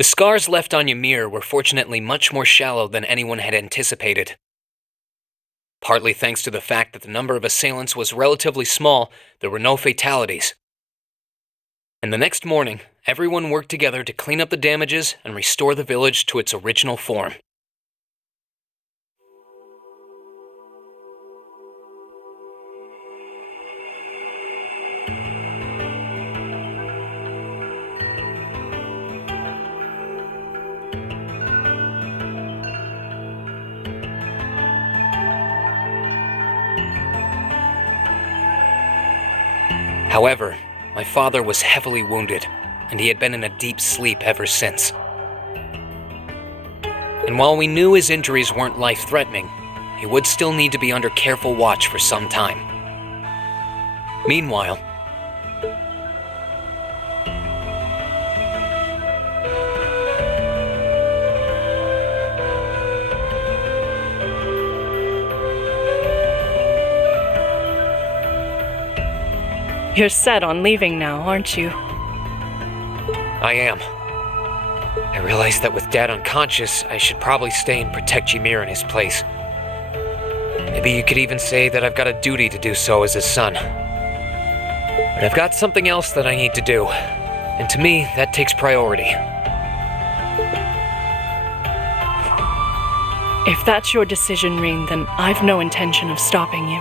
The scars left on Ymir were fortunately much more shallow than anyone had anticipated. Partly thanks to the fact that the number of assailants was relatively small, there were no fatalities. And the next morning, everyone worked together to clean up the damages and restore the village to its original form. However, my father was heavily wounded, and he had been in a deep sleep ever since. And while we knew his injuries weren't life-threatening, he would still need to be under careful watch for some time. Meanwhile, You're set on leaving now, aren't you? I am. I realized that with Dad unconscious, I should probably stay and protect Ymir in his place. Maybe you could even say that I've got a duty to do so as his son. But I've got something else that I need to do, and to me, that takes priority. If that's your decision, Reen, then I've no intention of stopping you.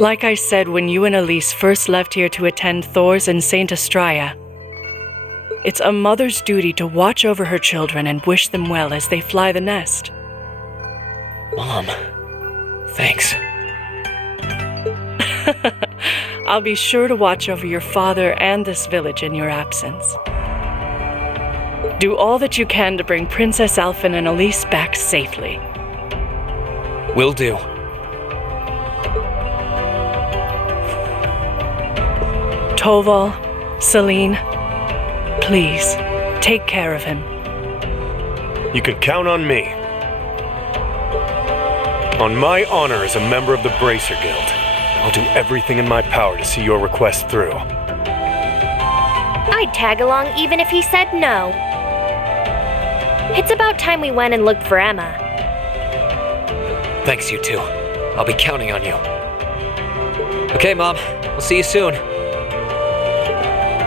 Like I said when you and Elise first left here to attend Thor's and Saint Astraea, it's a mother's duty to watch over her children and wish them well as they fly the nest. Mom, thanks. I'll be sure to watch over your father and this village in your absence. Do all that you can to bring Princess Alphen and Elise back safely. Will do. Toval, Celine, please, take care of him. You can count on me. On my honor as a member of the Bracer Guild, I'll do everything in my power to see your request through. I'd tag along even if he said no. It's about time we went and looked for Emma. Thanks, you two. I'll be counting on you. Okay, Mom. We'll see you soon.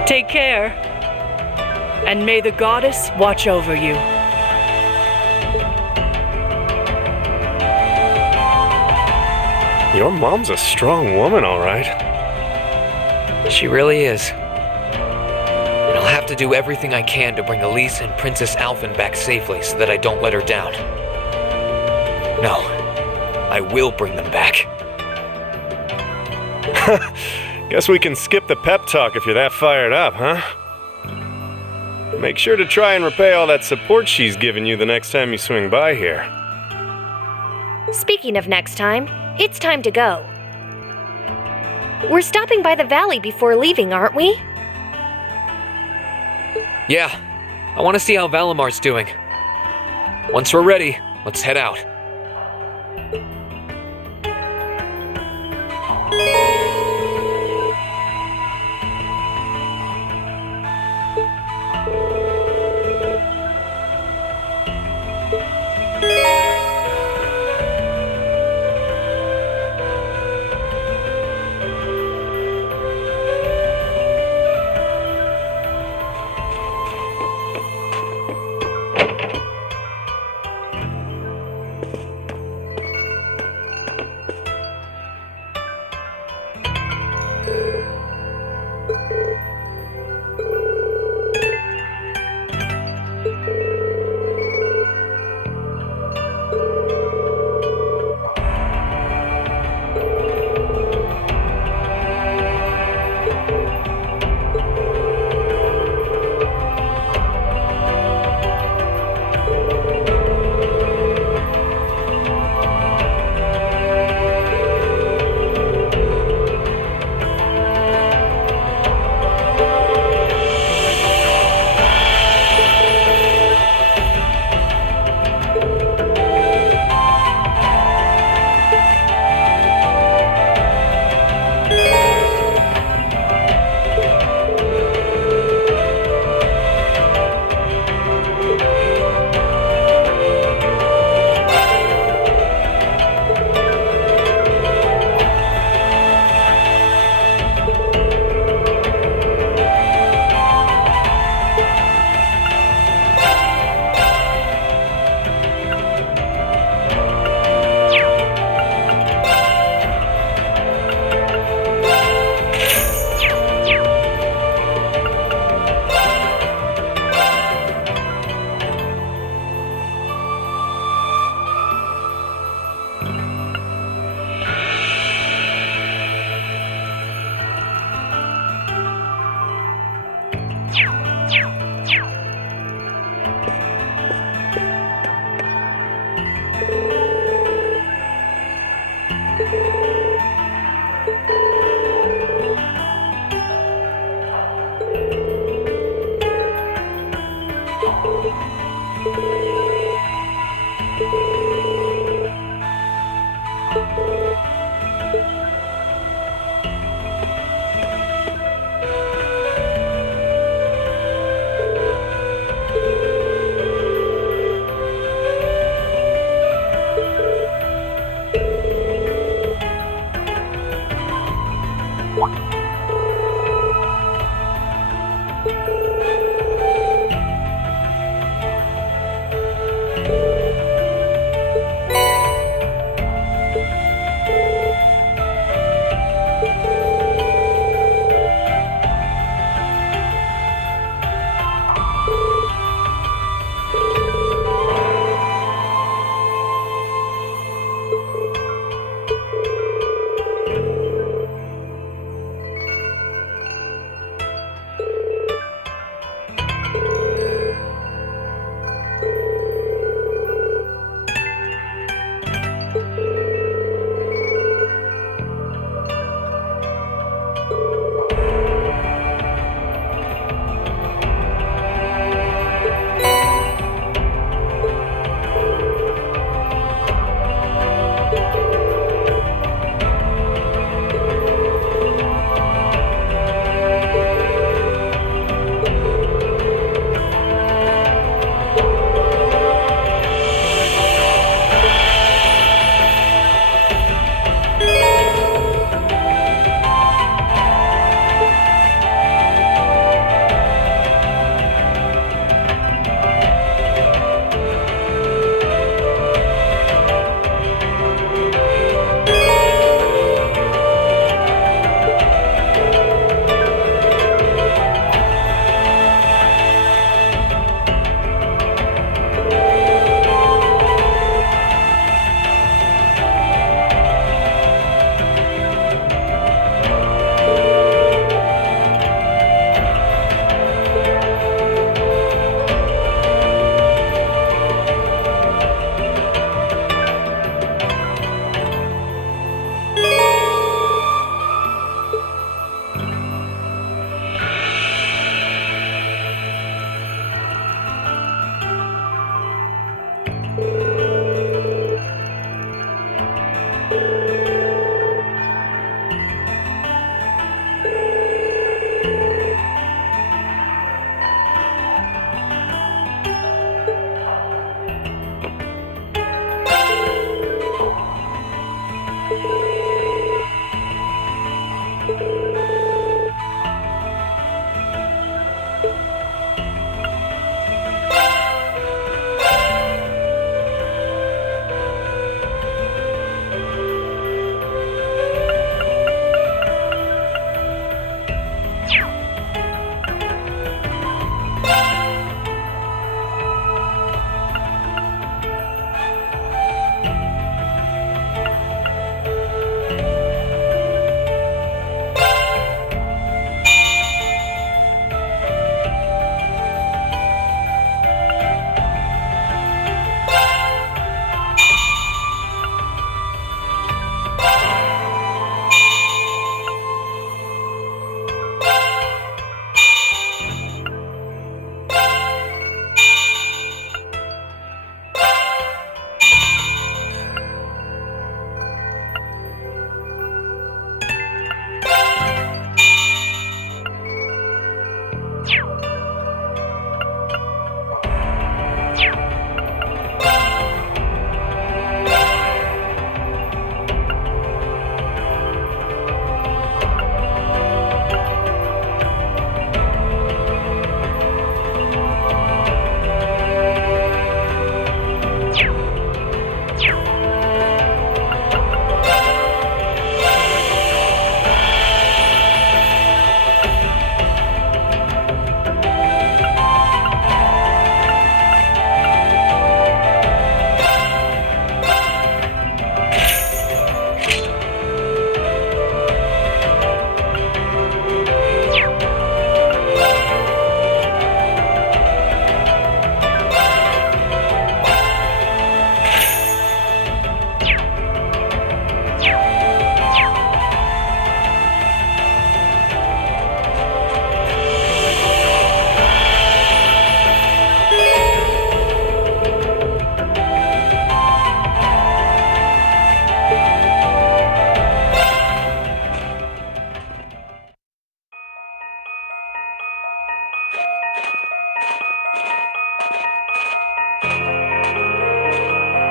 Take care. And may the goddess watch over you. Your mom's a strong woman, all right. She really is. And I'll have to do everything I can to bring Elise and Princess Alphen back safely so that I don't let her down. No, I will bring them back. Guess we can skip the pep talk if you're that fired up, huh? Make sure to try and repay all that support she's given you the next time you swing by here. Speaking of next time, it's time to go. We're stopping by the valley before leaving, aren't we? Yeah, I want to see how Valamar's doing. Once we're ready, let's head out.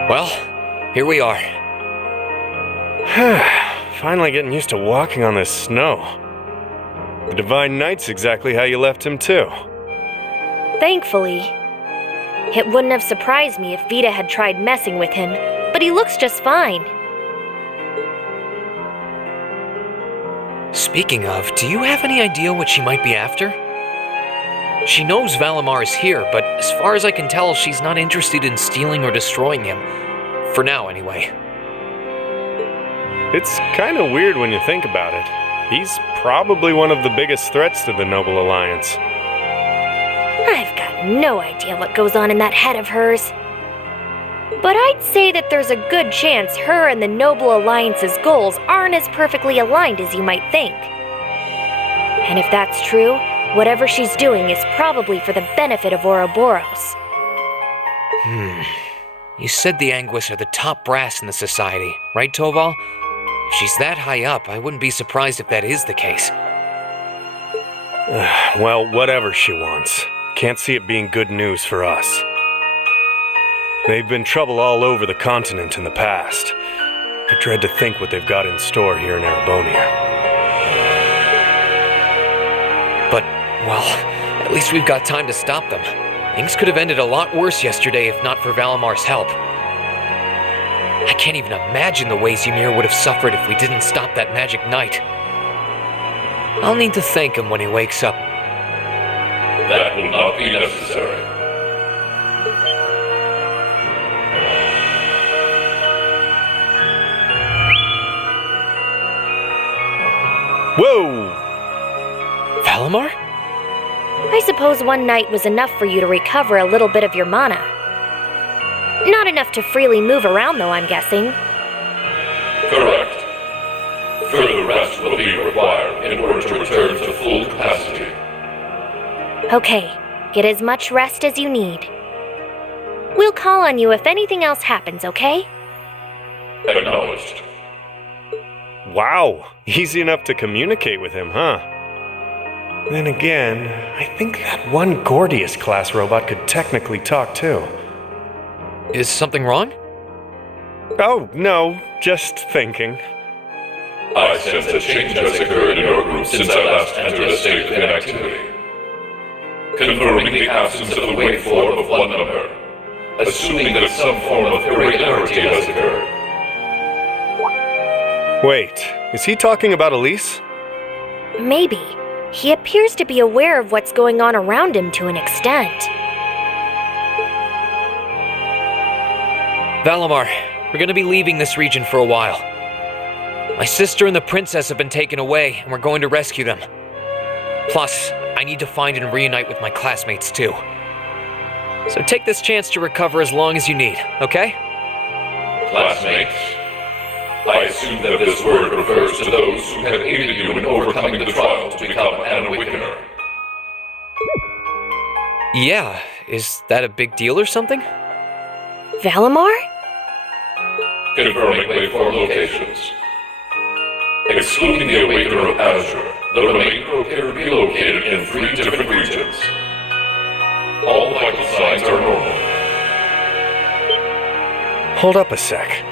Well, here we are. Finally getting used to walking on this snow. The Divine Knight's exactly how you left him, too. Thankfully. It wouldn't have surprised me if Vita had tried messing with him, but he looks just fine. Speaking of, do you have any idea what she might be after? She knows Valimar is here, but as far as I can tell, she's not interested in stealing or destroying him. For now, anyway. It's kind of weird when you think about it. He's probably one of the biggest threats to the Noble Alliance. I've got no idea what goes on in that head of hers. But I'd say that there's a good chance her and the Noble Alliance's goals aren't as perfectly aligned as you might think. And if that's true, whatever she's doing is probably for the benefit of Ouroboros. You said the Anguis are the top brass in the society, right, Toval? If she's that high up, I wouldn't be surprised if that is the case. Well, whatever she wants. Can't see it being good news for us. They've been trouble all over the continent in the past. I dread to think what they've got in store here in Erebonia. But, well, at least we've got time to stop them. Things could have ended a lot worse yesterday if not for Valimar's help. I can't even imagine the ways Ymir would have suffered if we didn't stop that magic knight. I'll need to thank him when he wakes up. That will not be necessary. Whoa! Valimar? I suppose one night was enough for you to recover a little bit of your mana. Not enough to freely move around, though, I'm guessing. Correct. Further rest will be required in order to return to full capacity. Okay, get as much rest as you need. We'll call on you if anything else happens, okay? Acknowledged. Wow, easy enough to communicate with him, huh? Then again, I think that one Gordius class robot could technically talk too. Is something wrong? Oh, no, just thinking. I sense a change has occurred in your group since I last entered a state of inactivity. Confirming the absence of the waveform of one member, assuming that some form of irregularity has occurred. Wait, is he talking about Elise? Maybe. He appears to be aware of what's going on around him to an extent. Valimar, we're gonna be leaving this region for a while. My sister and the princess have been taken away, and we're going to rescue them. Plus, I need to find and reunite with my classmates too. So take this chance to recover as long as you need, okay? Classmates? I assume that this word refers to those who have aided you in overcoming the trial to become an Awakener. Yeah, is that a big deal or something? Valimar? Confirming waveform locations. Excluding the Awakener of Azure, the remainder appear to be located in 3 different regions. All vital signs are normal. Hold up a sec.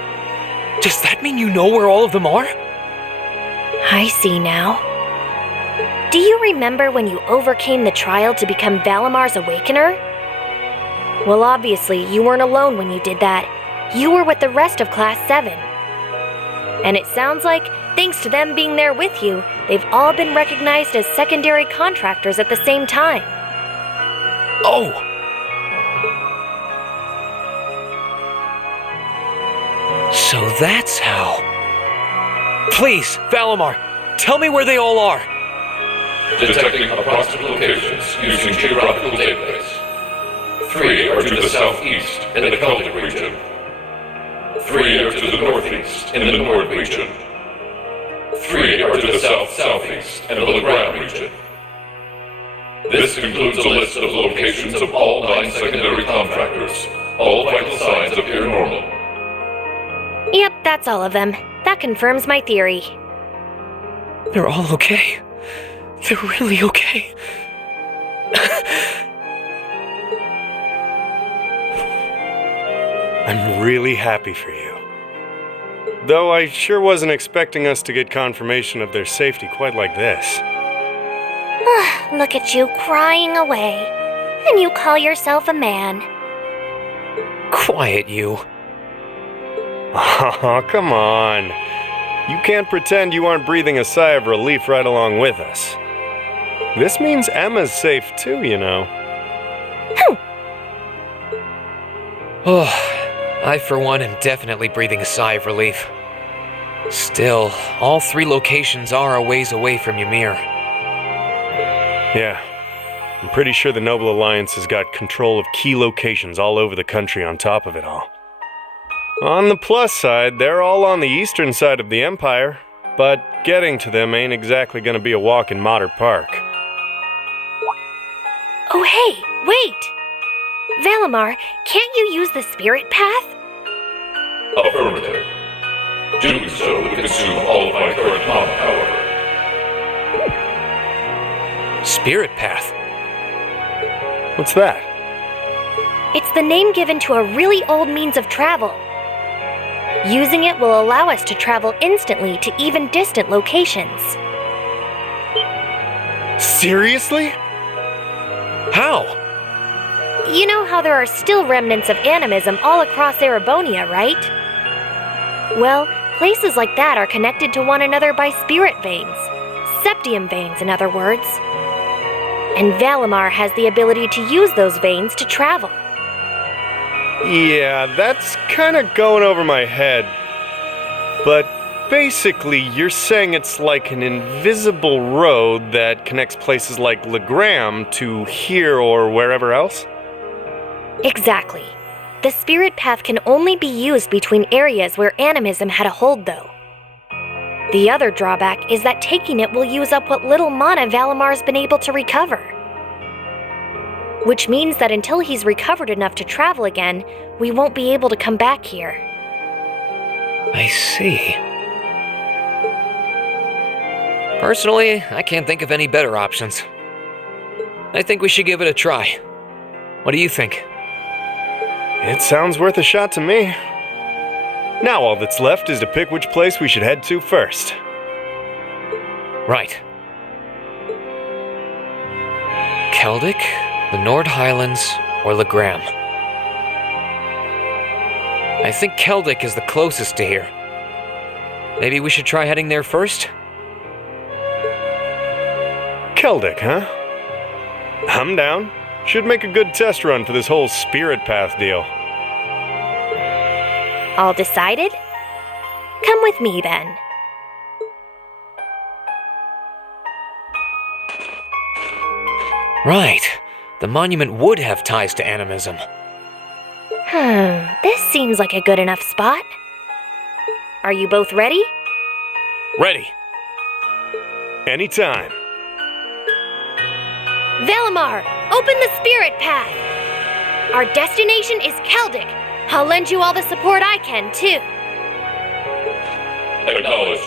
Does that mean you know where all of them are? I see now. Do you remember when you overcame the trial to become Valimar's Awakener? Well, obviously, you weren't alone when you did that. You were with the rest of Class 7. And it sounds like, thanks to them being there with you, they've all been recognized as secondary contractors at the same time. Oh! So that's how. Please, Valimar, tell me where they all are. Detecting approximate locations using geographical database. 3 are to the southeast in the Celdic region. 3 are to the northeast in the Nord region. 3 are to the south-southeast in the Legram region. This includes a list of locations of all 9 secondary contractors. All vital signs appear normal. Yep, that's all of them. That confirms my theory. They're all okay. They're really okay. I'm really happy for you. Though I sure wasn't expecting us to get confirmation of their safety quite like this. Look at you crying away. And you call yourself a man. Quiet, you. Oh, come on. You can't pretend you aren't breathing a sigh of relief right along with us. This means Emma's safe too, you know. Oh, I for one am definitely breathing a sigh of relief. Still, all 3 locations are a ways away from Ymir. Yeah. I'm pretty sure the Noble Alliance has got control of key locations all over the country on top of it all. On the plus side, they're all on the eastern side of the Empire, but getting to them ain't exactly gonna be a walk in Motter Park. Oh hey, wait! Valimar, can't you use the spirit path? Affirmative. Doing so would consume all of my current mana power. Spirit Path? What's that? It's the name given to a really old means of travel. Using it will allow us to travel instantly to even distant locations. Seriously? How? You know how there are still remnants of animism all across Erebonia, right? Well, places like that are connected to one another by spirit veins. Septium veins, in other words. And Valimar has the ability to use those veins to travel. Yeah, that's kinda going over my head. But basically, you're saying it's like an invisible road that connects places like Legram to here or wherever else? Exactly. The spirit path can only be used between areas where animism had a hold, though. The other drawback is that taking it will use up what little mana Valimar's been able to recover. Which means that until he's recovered enough to travel again, we won't be able to come back here. I see. Personally, I can't think of any better options. I think we should give it a try. What do you think? It sounds worth a shot to me. Now all that's left is to pick which place we should head to first. Right. Celdic, the Nord Highlands, or Legram. I think Celdic is the closest to here. Maybe we should try heading there first? Celdic, huh? I'm down. Should make a good test run for this whole spirit path deal. All decided? Come with me, then. Right. The monument would have ties to animism. This seems like a good enough spot. Are you both ready? Ready. Anytime. Valimar, open the spirit path! Our destination is Celdic. I'll lend you all the support I can, too. Acknowledged.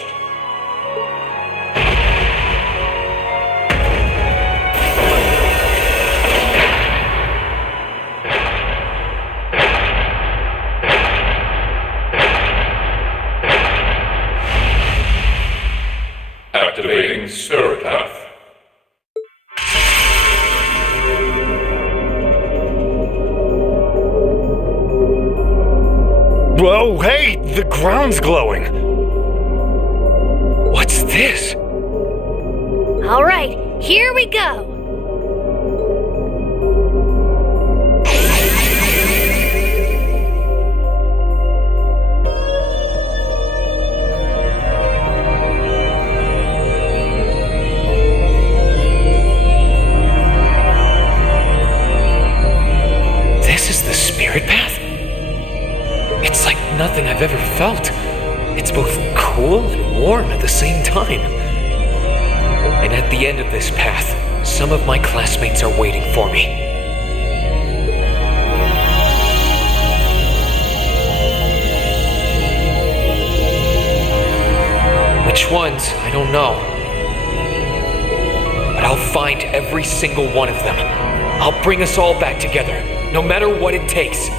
Activating spirit path. Whoa, hey! The ground's glowing! What's this? All right, here we go. This is the spirit path? It's like nothing I've ever felt. It's both cool and warm at the same time. And at the end of this path, some of my classmates are waiting for me. Which ones, I don't know. But I'll find every single one of them. I'll bring us all back together, no matter what it takes.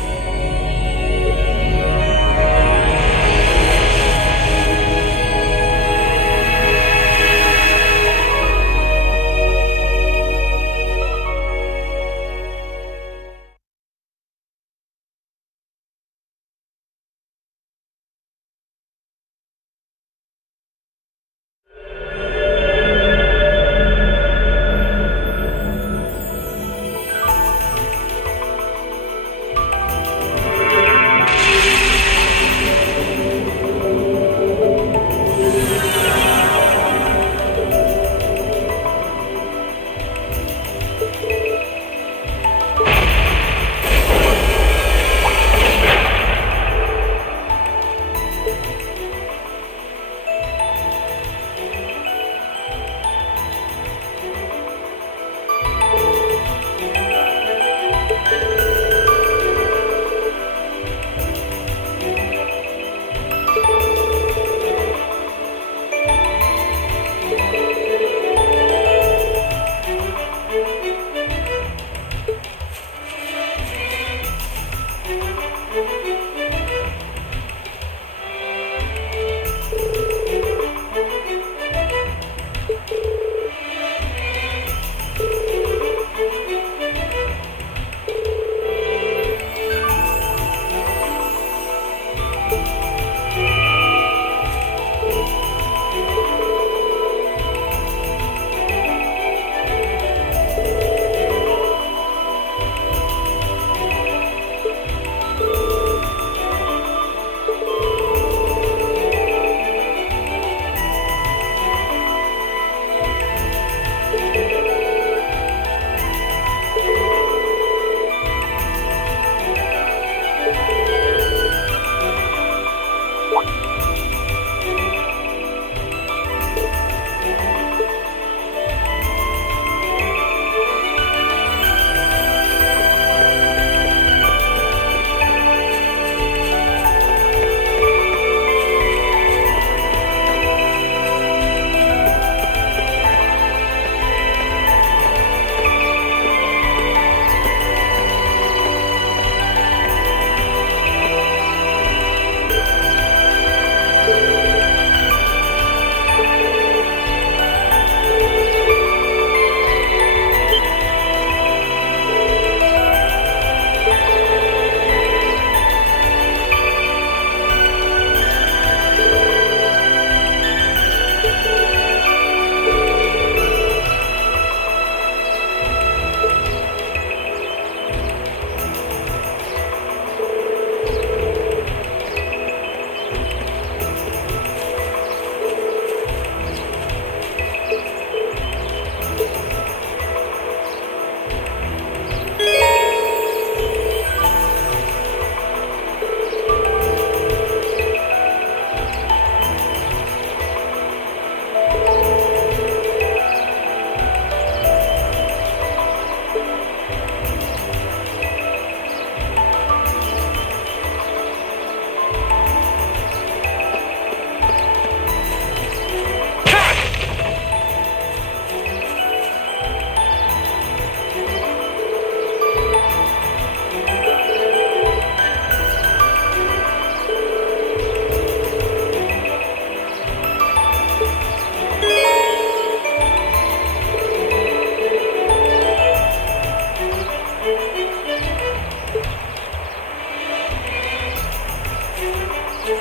Oh,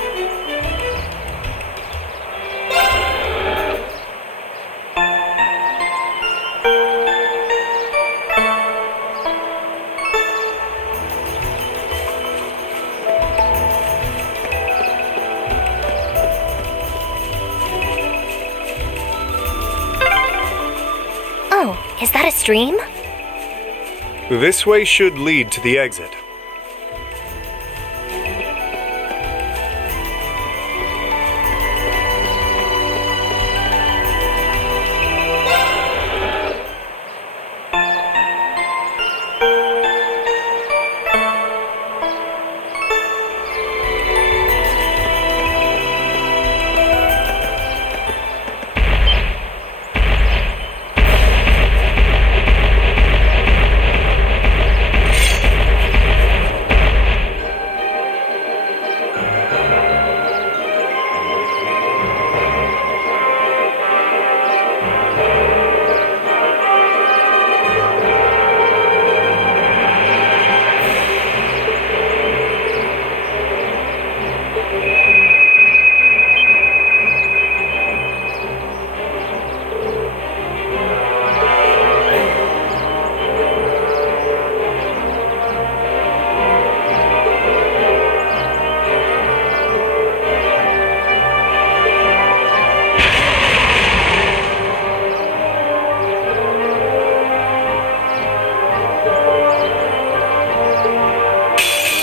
is that a stream? This way should lead to the exit.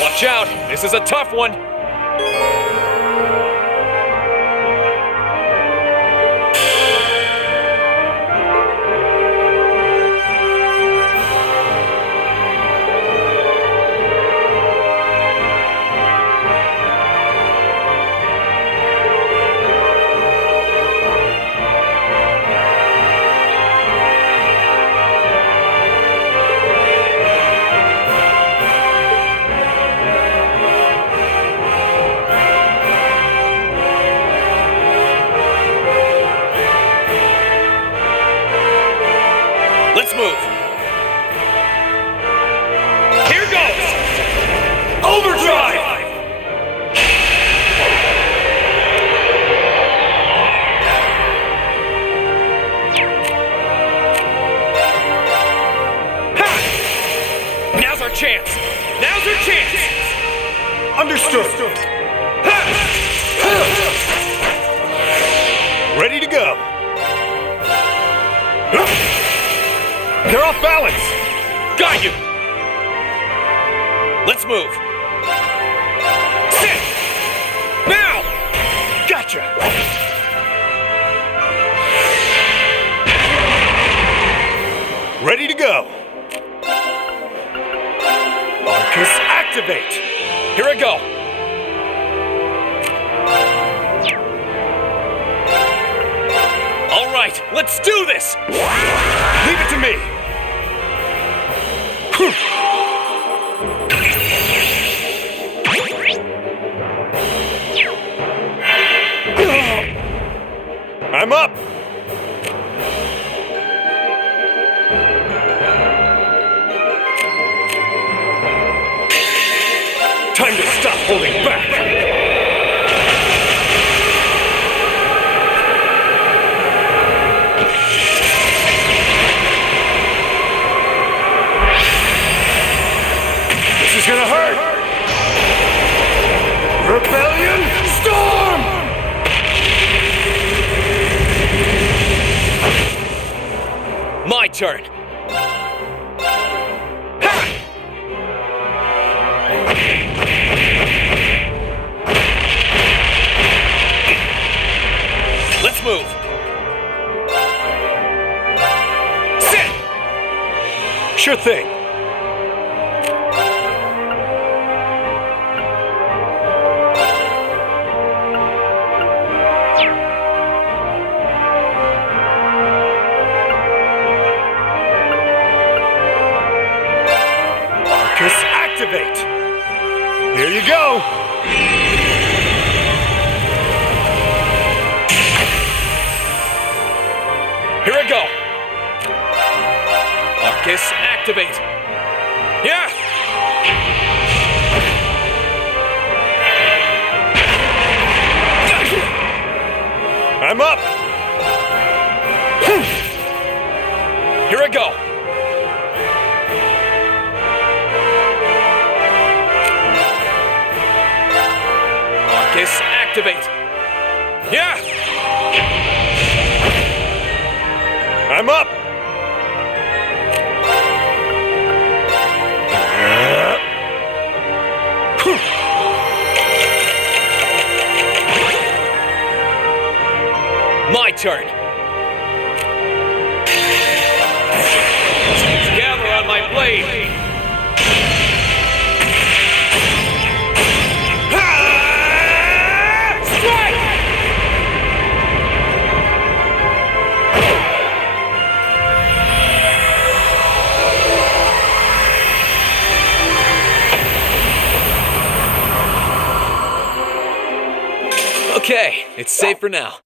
Watch out! This is a tough one! Let's move. Here goes! Overdrive! Ha! Now's our chance! Now's our chance! Understood. Ready to go. They're off balance! Got you! Let's move! Sit! Now! Gotcha! Ready to go! Arcus, activate! Here I go! All right, let's do this! Leave it to me! I'm up! Time to stop holding back! This is gonna hurt! Rebellion Storm! My turn! Ha! Let's move! Sit! Sure thing. Activate! Here you go! Here I go! Arcus, activate! Yeah! I'm up! Here I go! Marcus, activate! Yeah! I'm up! My turn! Gather on my blade! Strike! Okay, it's safe for now.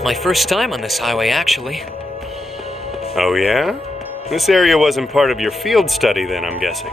It's my first time on this highway, actually. Oh yeah? This area wasn't part of your field study then, I'm guessing.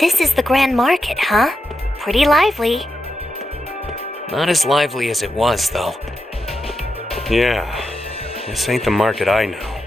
This is the Grand Market, huh? Pretty lively. Not as lively as it was, though. Yeah, this ain't the market I know.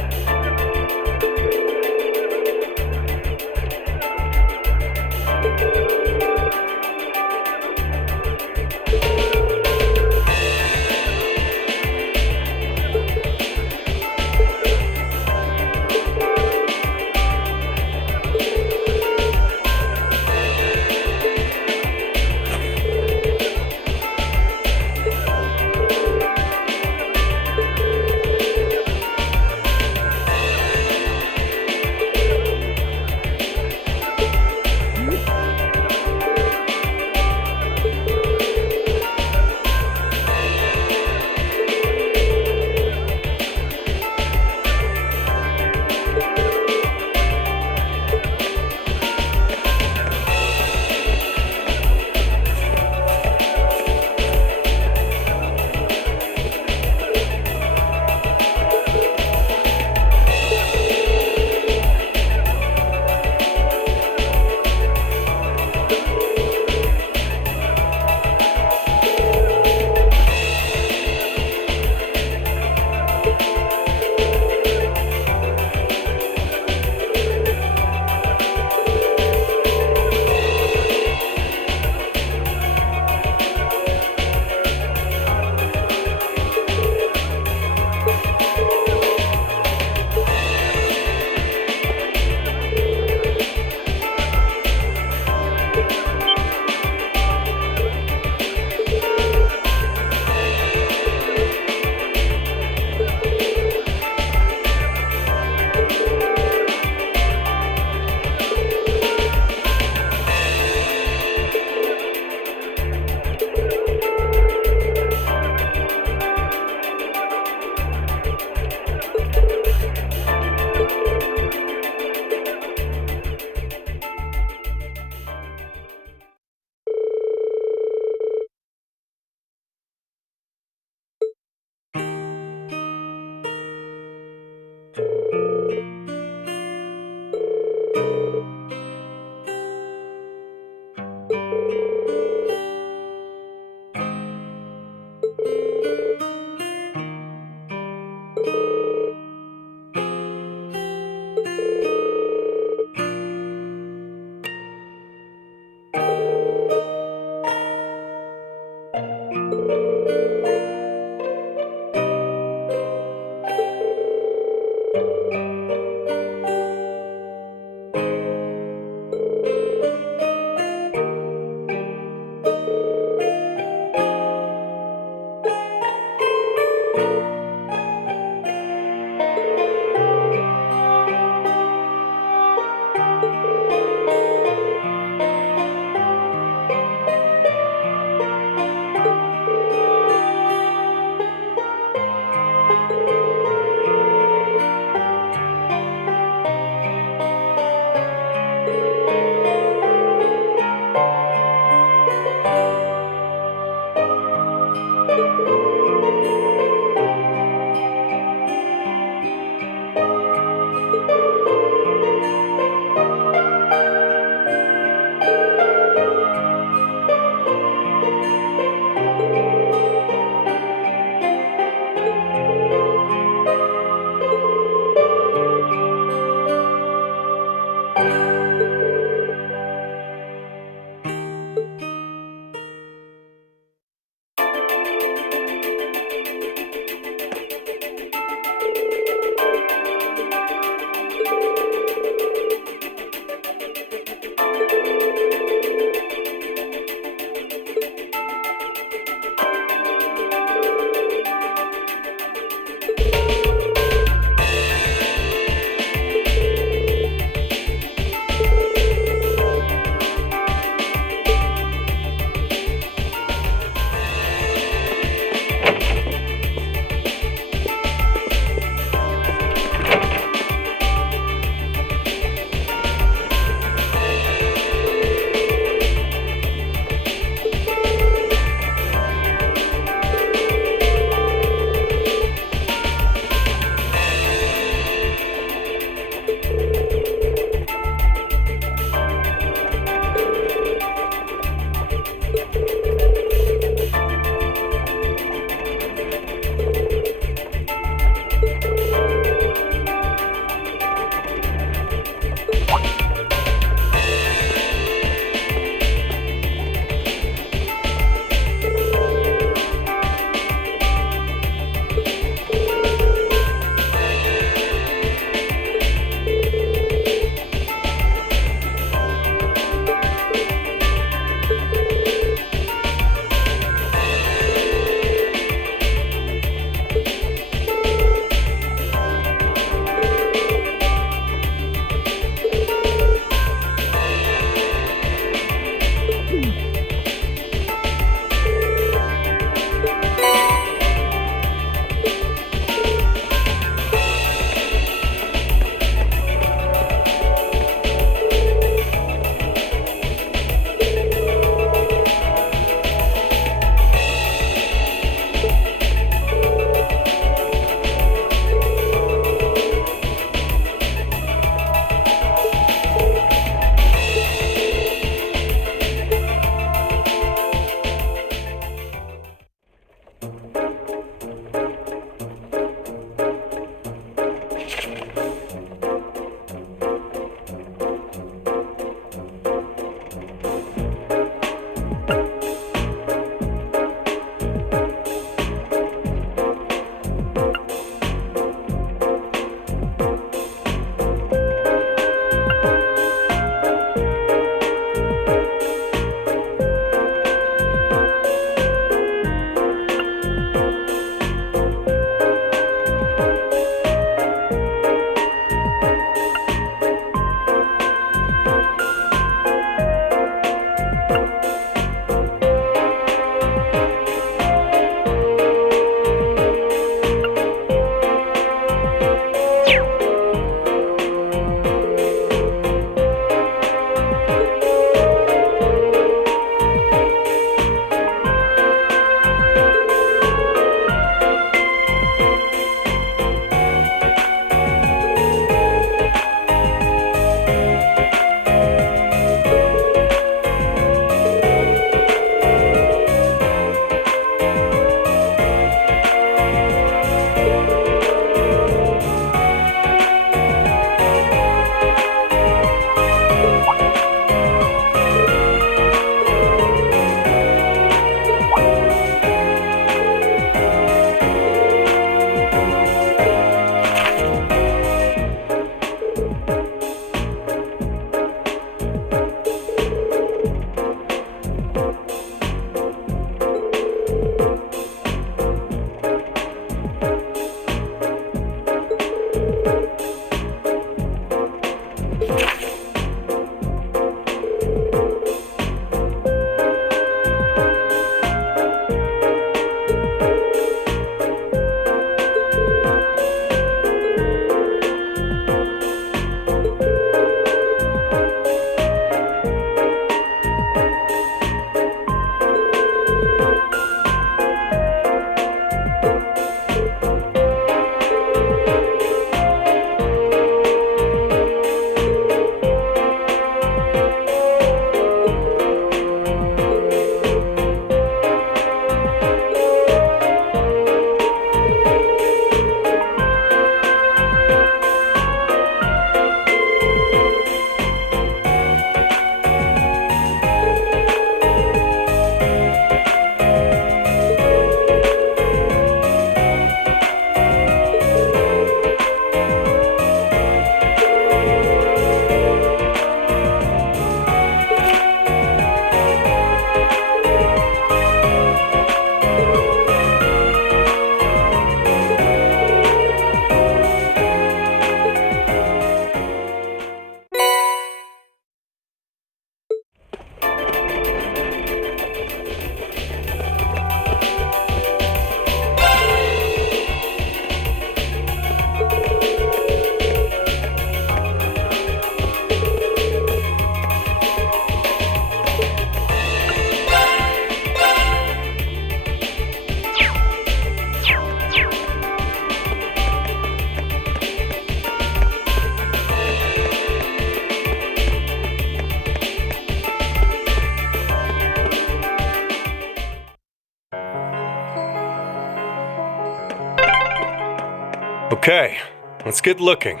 Okay, let's get looking.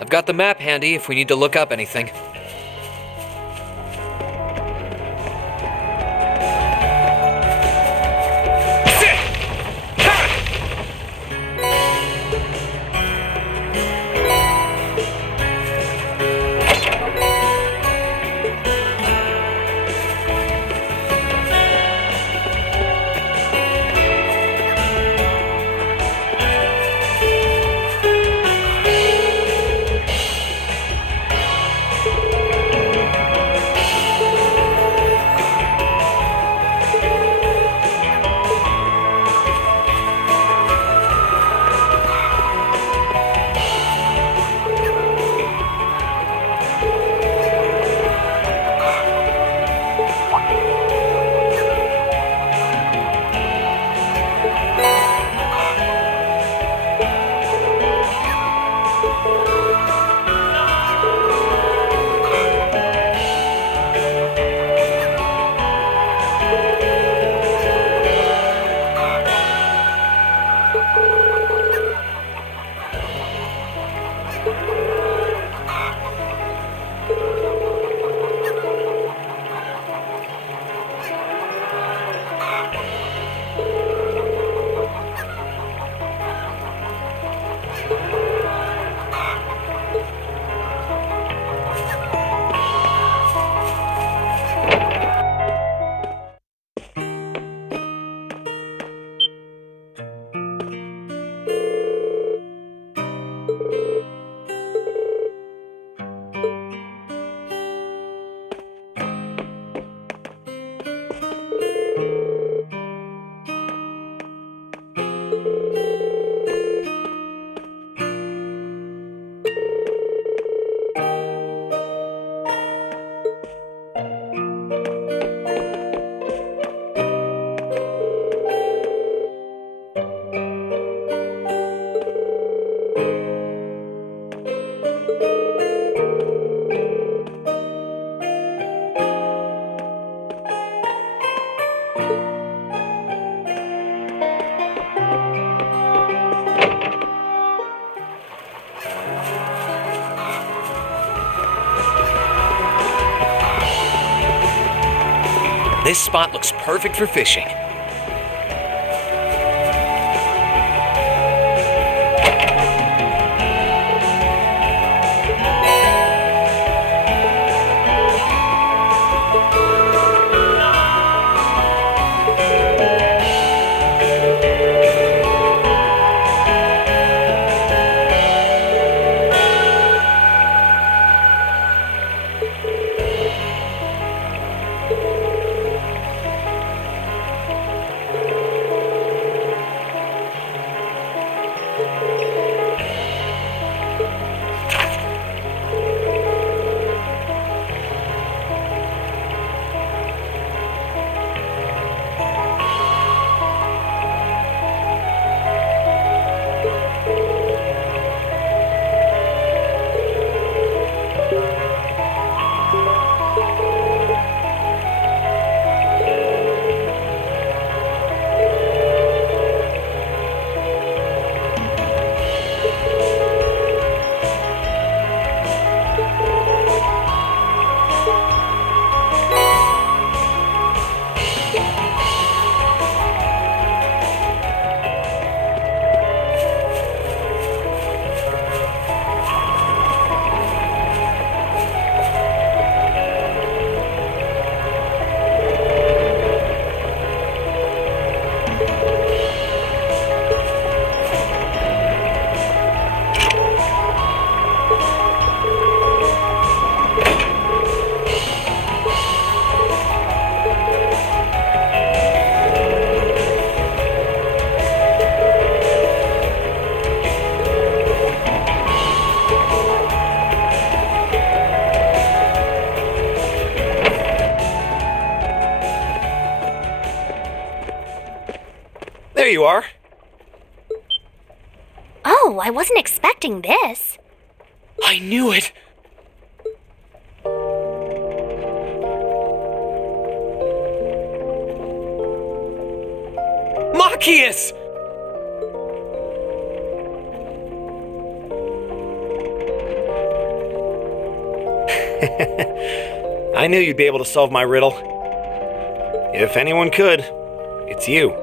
I've got the map handy if we need to look up anything. This spot looks perfect for fishing. There you are. Oh, I wasn't expecting this. I knew it. Machias! I knew you'd be able to solve my riddle. If anyone could, it's you.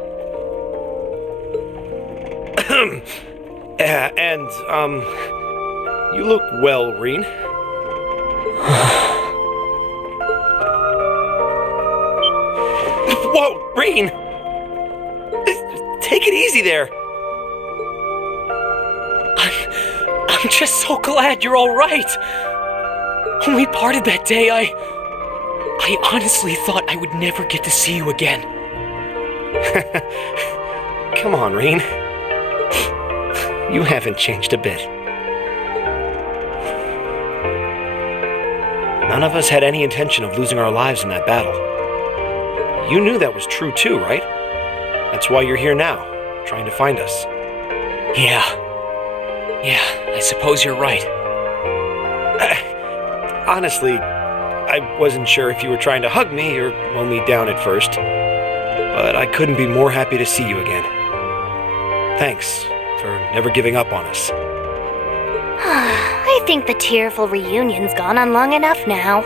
And, you look well, Reen. Whoa, Reen! Take it easy there. I'm just so glad you're all right. When we parted that day, I honestly thought I would never get to see you again. Come on, Reen. You haven't changed a bit. None of us had any intention of losing our lives in that battle. You knew that was true too, right? That's why you're here now, trying to find us. Yeah, I suppose you're right. Honestly, I wasn't sure if you were trying to hug me or mow me down at first, but I couldn't be more happy to see you again. Thanks for never giving up on us. I think the tearful reunion's gone on long enough now.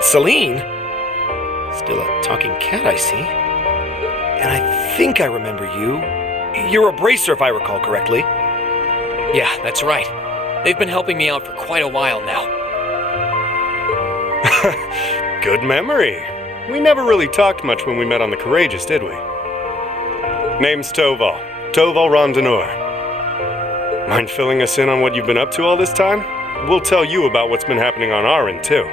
Celine? Still a talking cat, I see. And I think I remember you. You're a bracer, if I recall correctly. Yeah, that's right. They've been helping me out for quite a while now. Good memory. We never really talked much when we met on the Courageous, did we? Name's Toval. Toval Rondanor. Mind filling us in on what you've been up to all this time? We'll tell you about what's been happening on our end, too.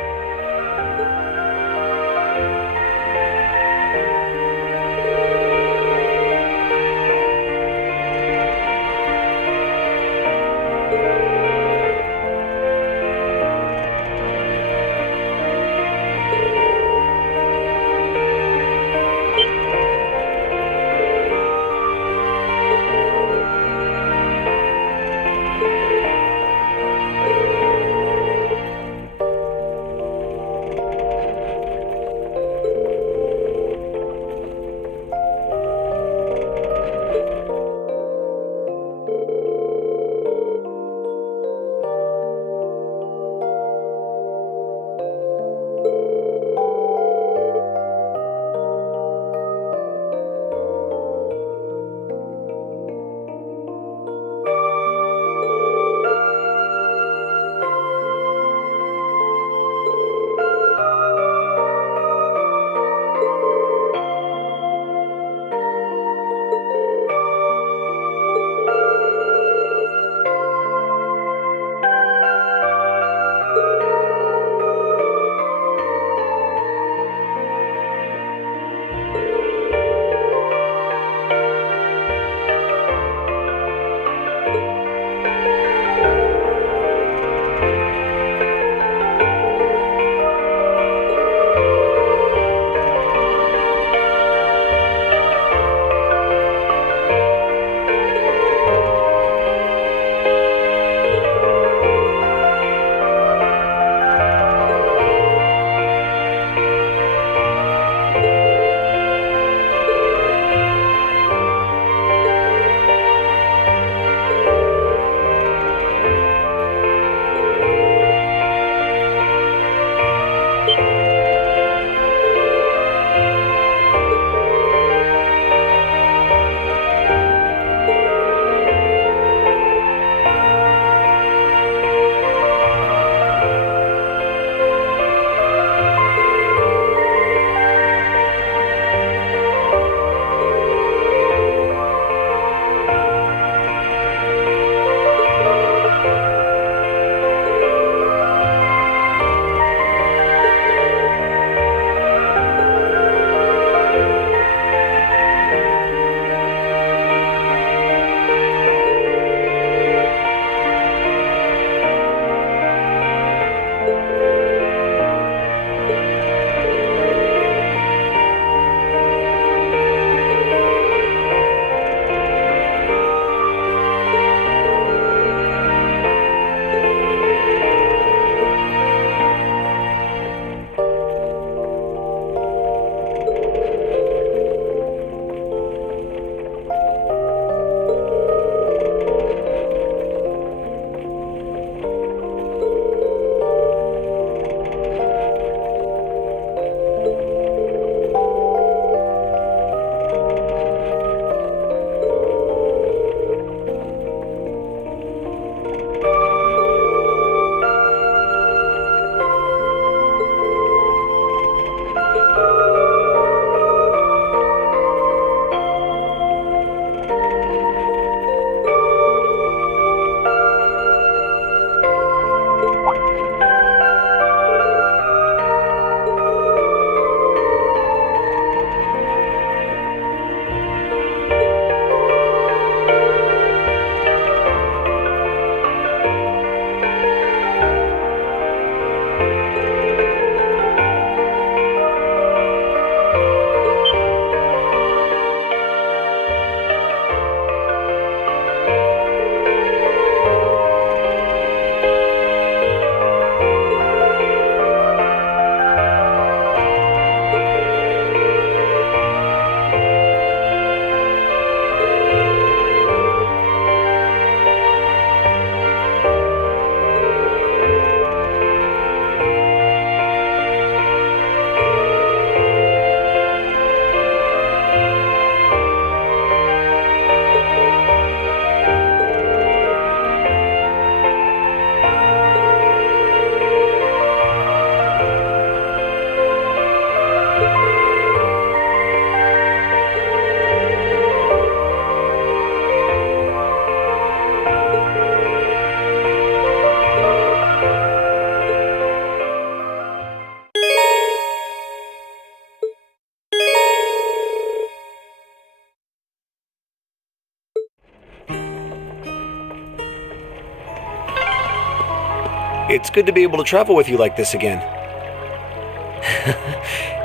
It's good to be able to travel with you like this again.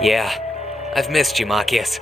Yeah, I've missed you, Machias.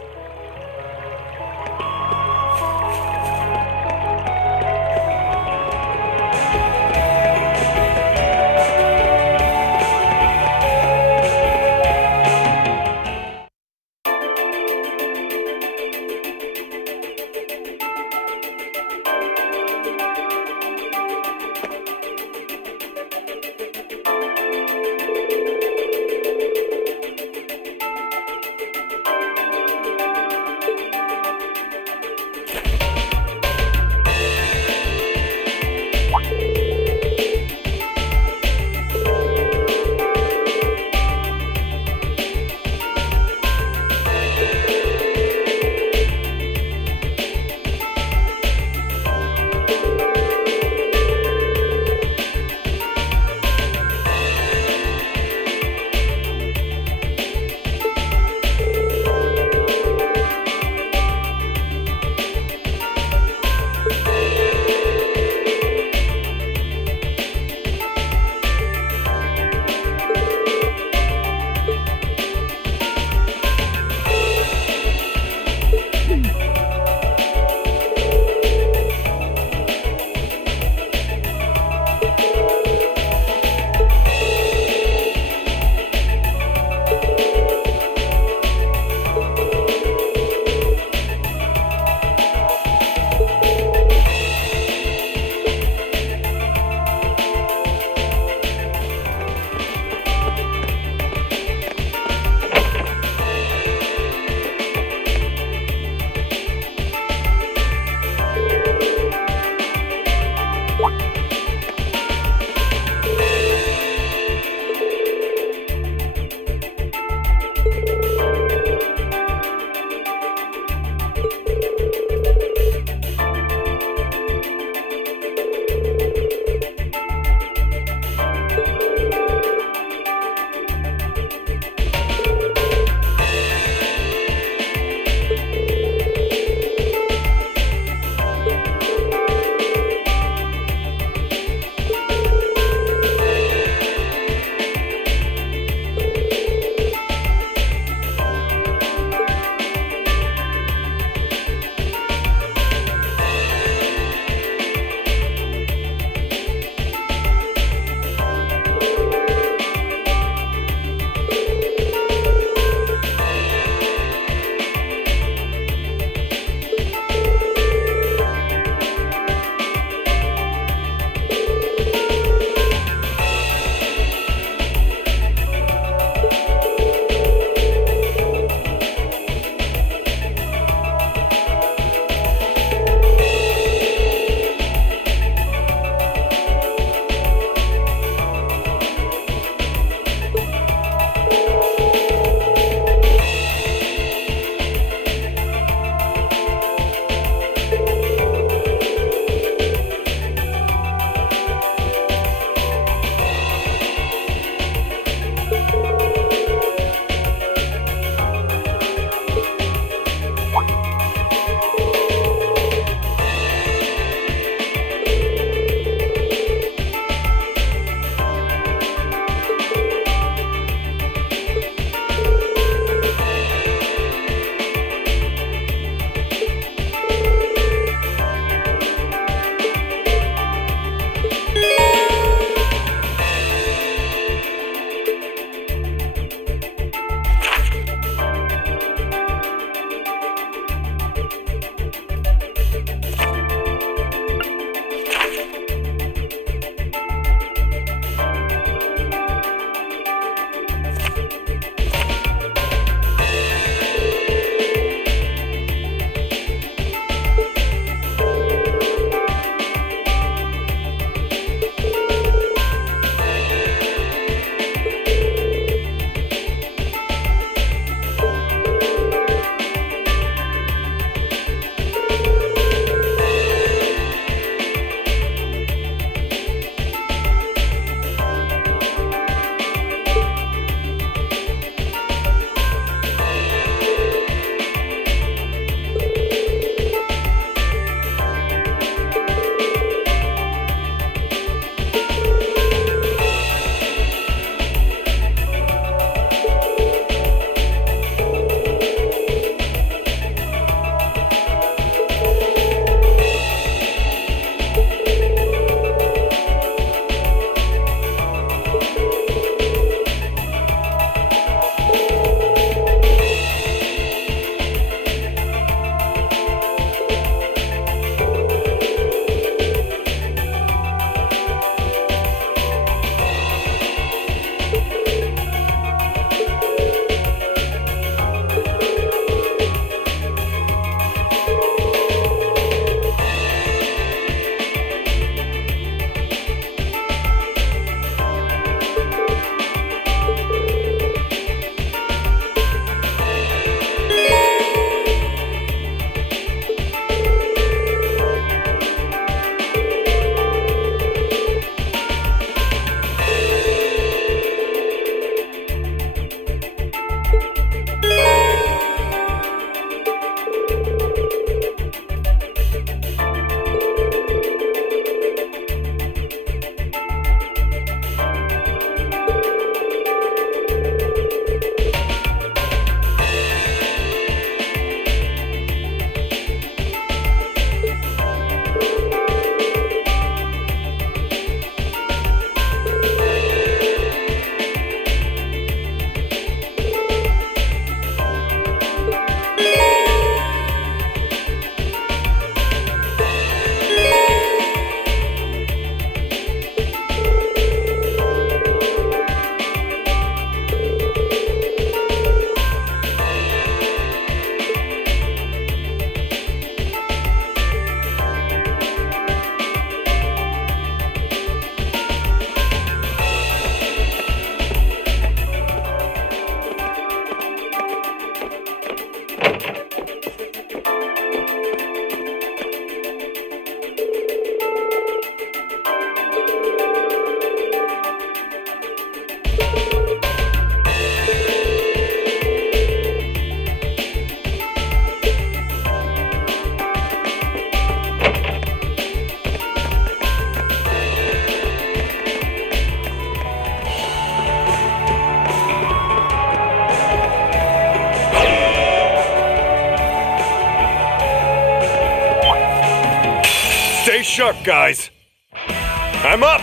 Stay sharp, guys. I'm up!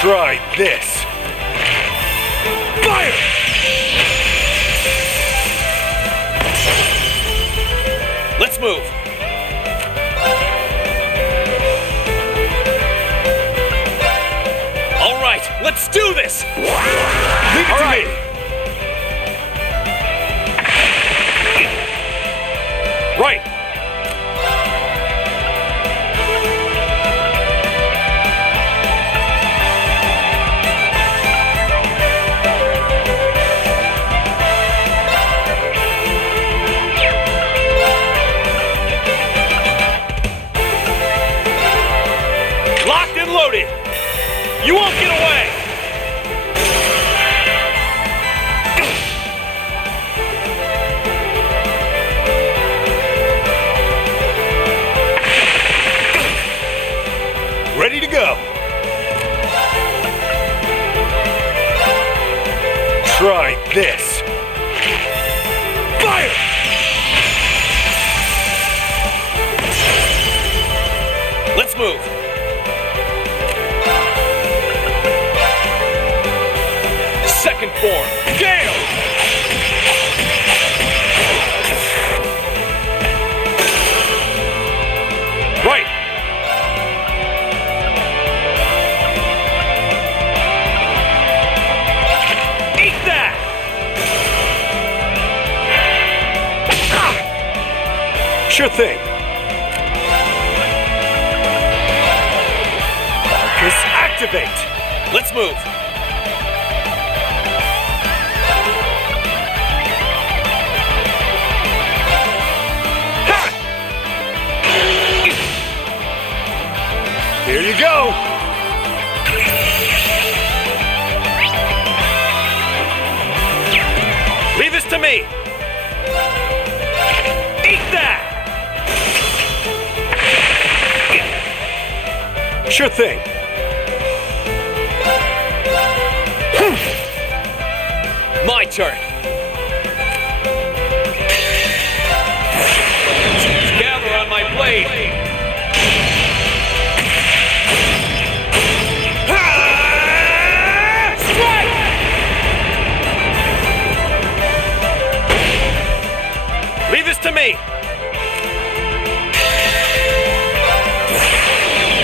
Try this. Fire! Let's move. All right, let's do this. Leave it to me. Right. Locked and loaded. You won't get away. Ready to go. Try this. Fire! Let's move. Second form. Gale! Right. Eat that! Sure thing. Focus activate. Let's move. Here you go. Leave this to me. Eat that! Sure thing. My turn. Gather on my blade. Leave this to me.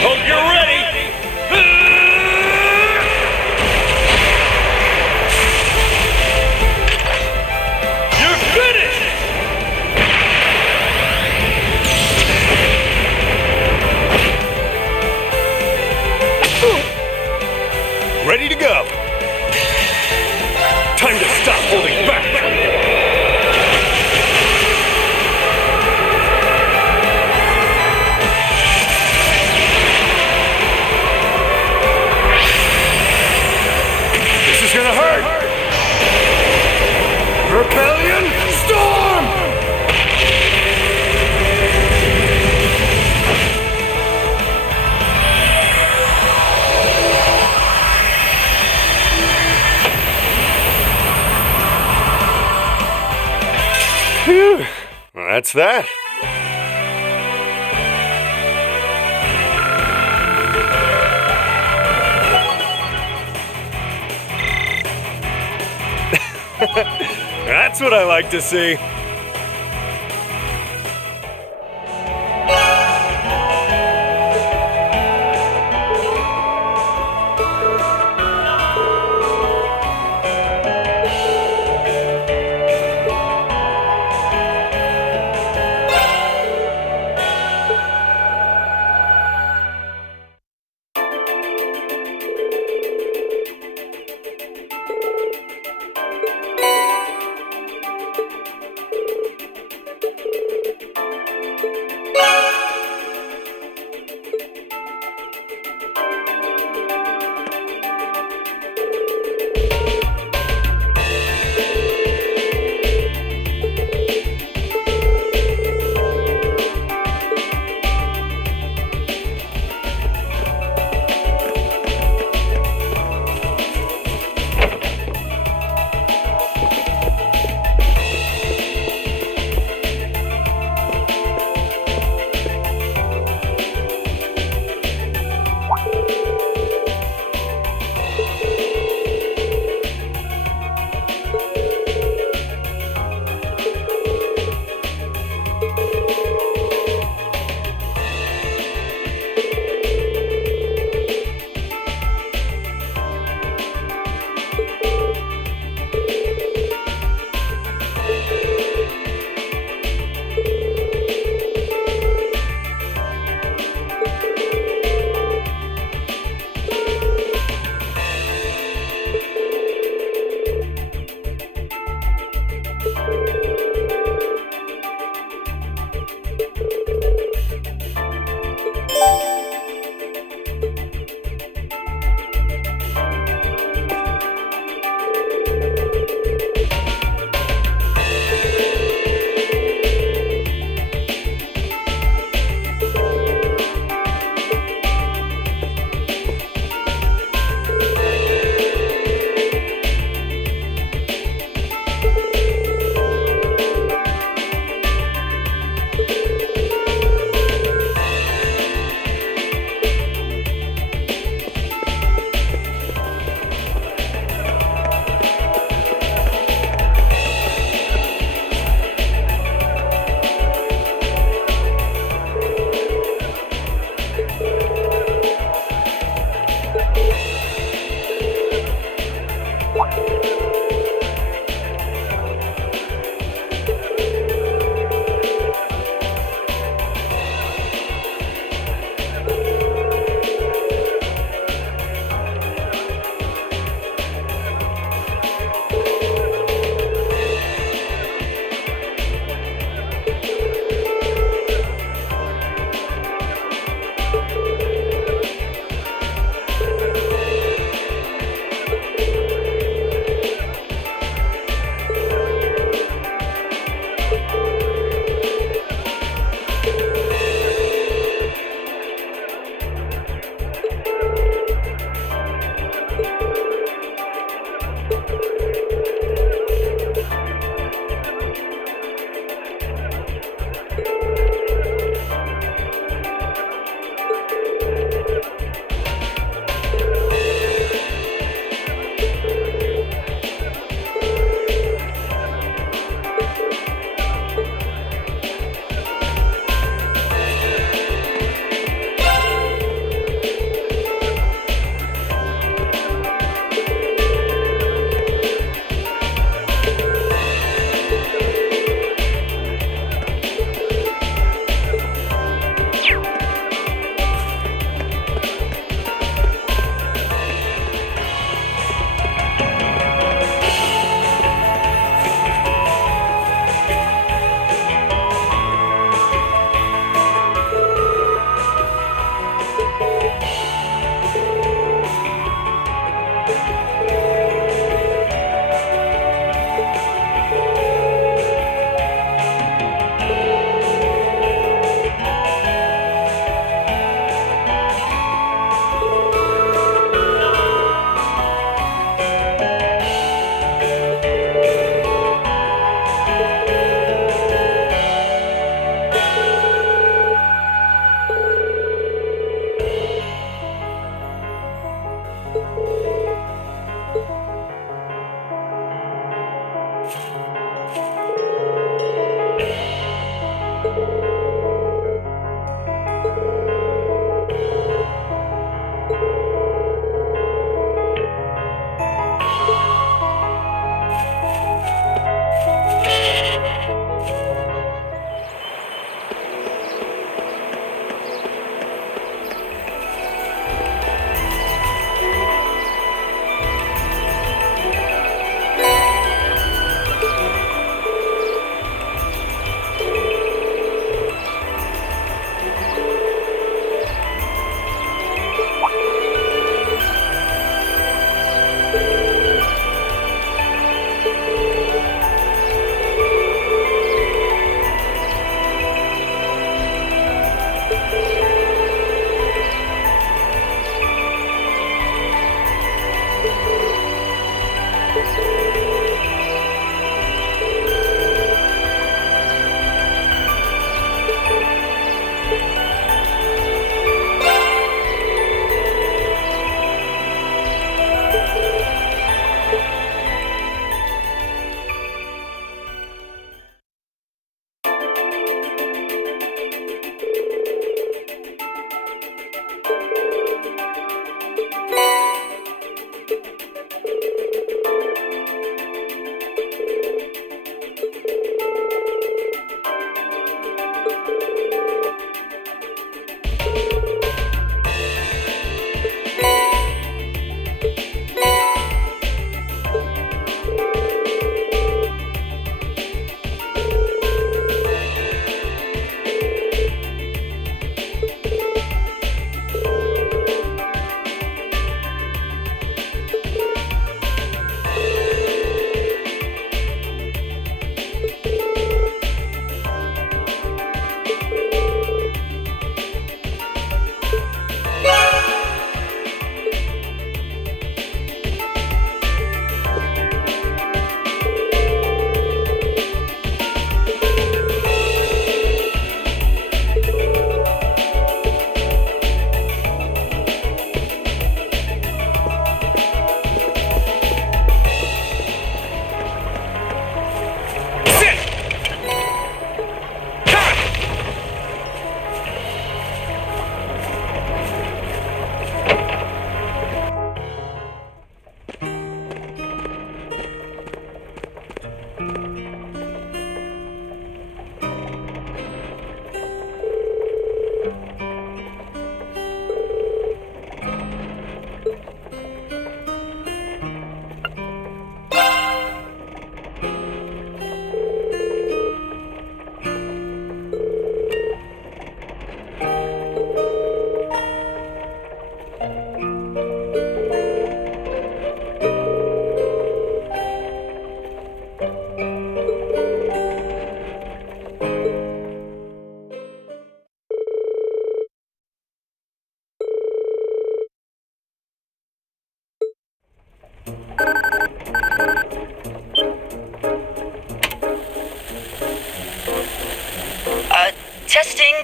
Hope you're ready. You're finished. Ready to go. Time to stop holding back. This is gonna hurt. Rebellion Storm! Phew. Well, that's that. That's what I like to see.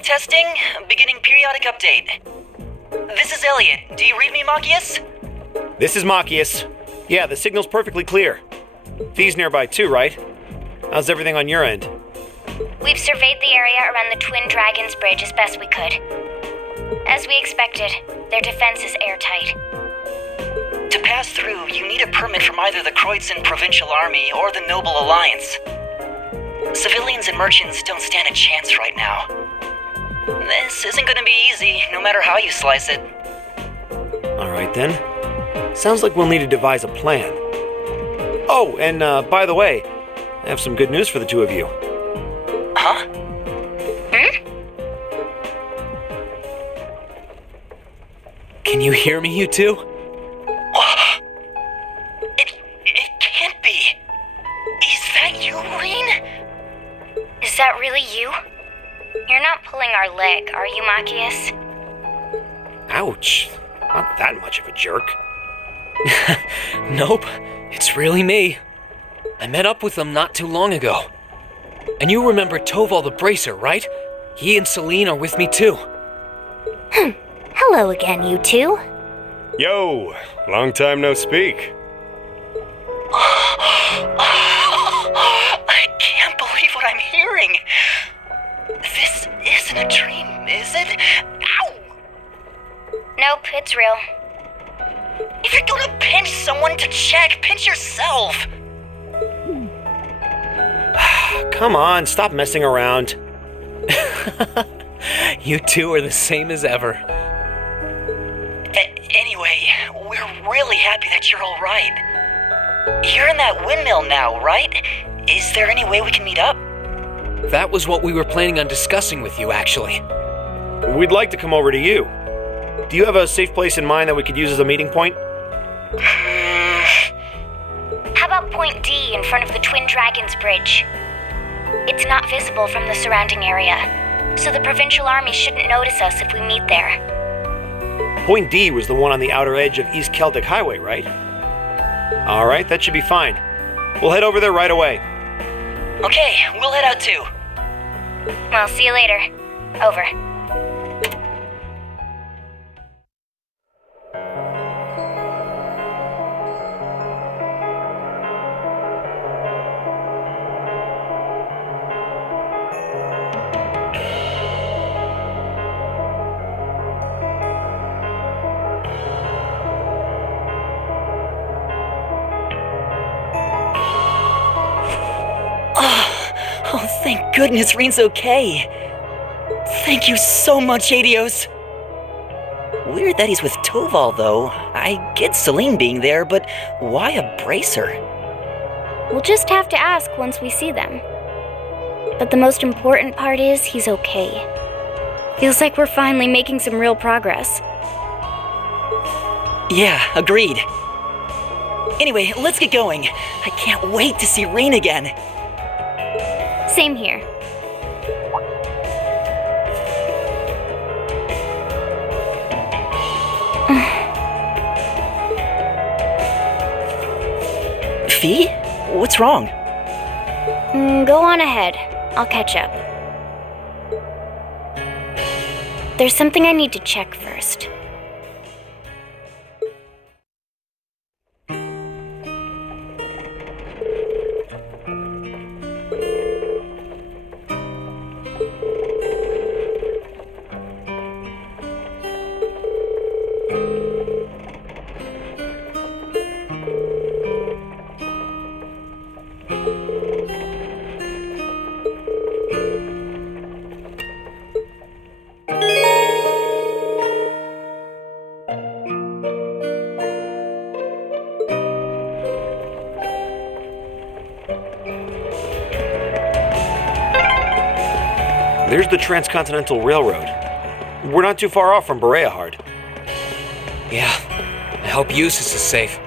Testing. Beginning periodic update. This is Elliot. Do you read me, Machias? This is Machias. Yeah, the signal's perfectly clear. Fee's nearby too, right? How's everything on your end? We've surveyed the area around the Twin Dragons Bridge as best we could. As we expected, their defense is airtight. To pass through, you need a permit from either the Kreutzen Provincial Army or the Noble Alliance. Civilians and merchants don't stand a chance right now. This isn't gonna be easy, no matter how you slice it. Alright then. Sounds like we'll need to devise a plan. Oh, and by the way, I have some good news for the two of you. Huh? Can you hear me, you two? It can't be. Is that you, Reen? Is that really you? You're not pulling our leg, are you, Machias? Ouch. Not that much of a jerk. Nope, it's really me. I met up with them not too long ago. And you remember Toval the Bracer, right? He and Celine are with me too. Hello again, you two. Yo, long time no speak. I can't believe what I'm hearing. This isn't a dream, is it? Ow! Nope, it's real. If you're gonna pinch someone to check, pinch yourself. Come on, stop messing around. You two are the same as ever. Anyway, we're really happy that you're all right. You're in that windmill now, right? Is there any way we can meet up? That was what we were planning on discussing with you, actually. We'd like to come over to you. Do you have a safe place in mind that we could use as a meeting point? How about Point D in front of the Twin Dragons Bridge? It's not visible from the surrounding area, so the provincial army shouldn't notice us if we meet there. Point D was the one on the outer edge of East Celtic Highway, right? Alright, that should be fine. We'll head over there right away. Okay, we'll head out too. Well, see you later. Over. Oh, thank goodness Reen's okay. Thank you so much, Adios. Weird that he's with Toval, though. I get Celine being there, but why a bracer? We'll just have to ask once we see them. But the most important part is he's okay. Feels like we're finally making some real progress. Yeah, agreed. Anyway, let's get going. I can't wait to see Reen again. Same here. Fee? What's wrong? Go on ahead. I'll catch up. There's something I need to check first. There's the Transcontinental Railroad. We're not too far off from Bereahard. Yeah, I hope Eustace is safe.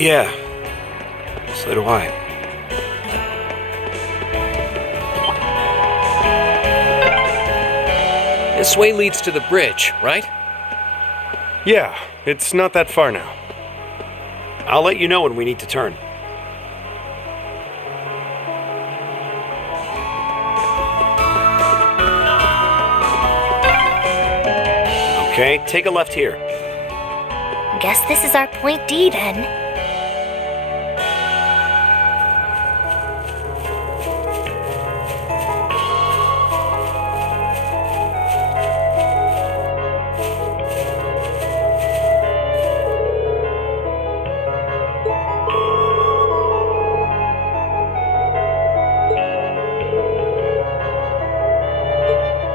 Yeah, so do I. This way leads to the bridge, right? Yeah, it's not that far now. I'll let you know when we need to turn. Okay, take a left here. Guess this is our Point D then.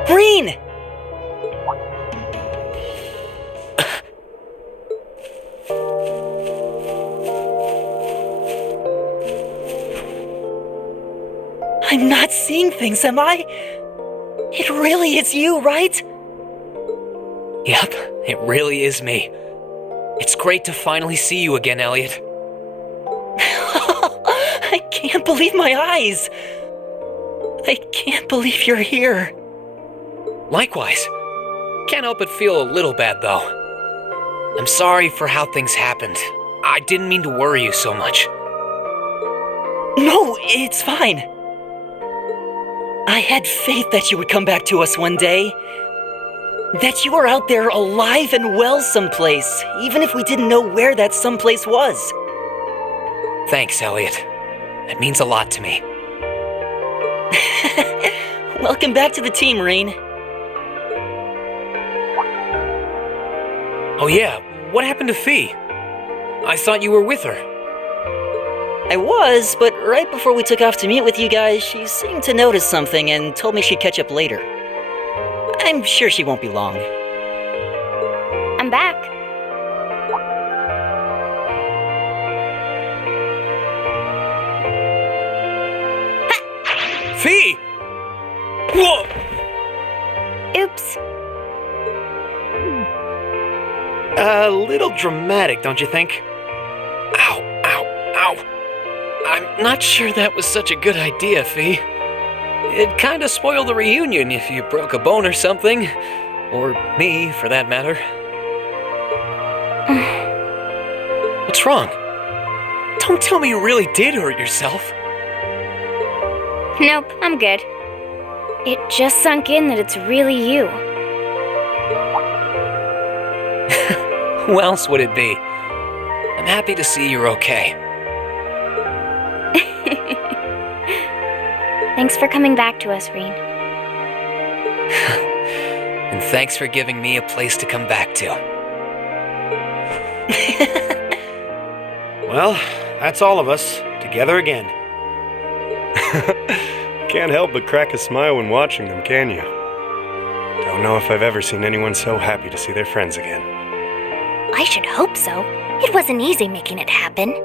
Reen! I'm not seeing things, am I? It really is you, right? Yep, it really is me. It's great to finally see you again, Elliot. I can't believe my eyes. I can't believe you're here. Likewise. Can't help but feel a little bad, though. I'm sorry for how things happened. I didn't mean to worry you so much. No, it's fine. I had faith that you would come back to us one day. That you are out there alive and well someplace, even if we didn't know where that someplace was. Thanks, Elliot. It means a lot to me. Welcome back to the team, Rain. Oh yeah, what happened to Fee? I thought you were with her. I was, but right before we took off to meet with you guys, she seemed to notice something and told me she'd catch up later. I'm sure she won't be long. I'm back. Fee! Whoa! Oops. A little dramatic, don't you think? Ow, ow, ow. I'm not sure that was such a good idea, Fee. It'd kinda spoil the reunion if you broke a bone or something. Or me, for that matter. What's wrong? Don't tell me you really did hurt yourself. Nope, I'm good. It just sunk in that it's really you. Who else would it be? I'm happy to see you're okay. Thanks for coming back to us, Reen. And thanks for giving me a place to come back to. Well, that's all of us, together again. Can't help but crack a smile when watching them, can you? Don't know if I've ever seen anyone so happy to see their friends again. I should hope so. It wasn't easy making it happen.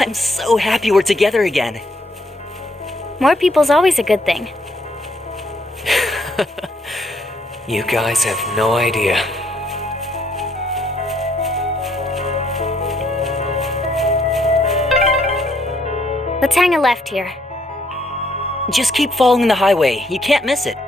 I'm so happy we're together again. More people's always a good thing. You guys have no idea. Let's hang a left here. Just keep following the highway. You can't miss it.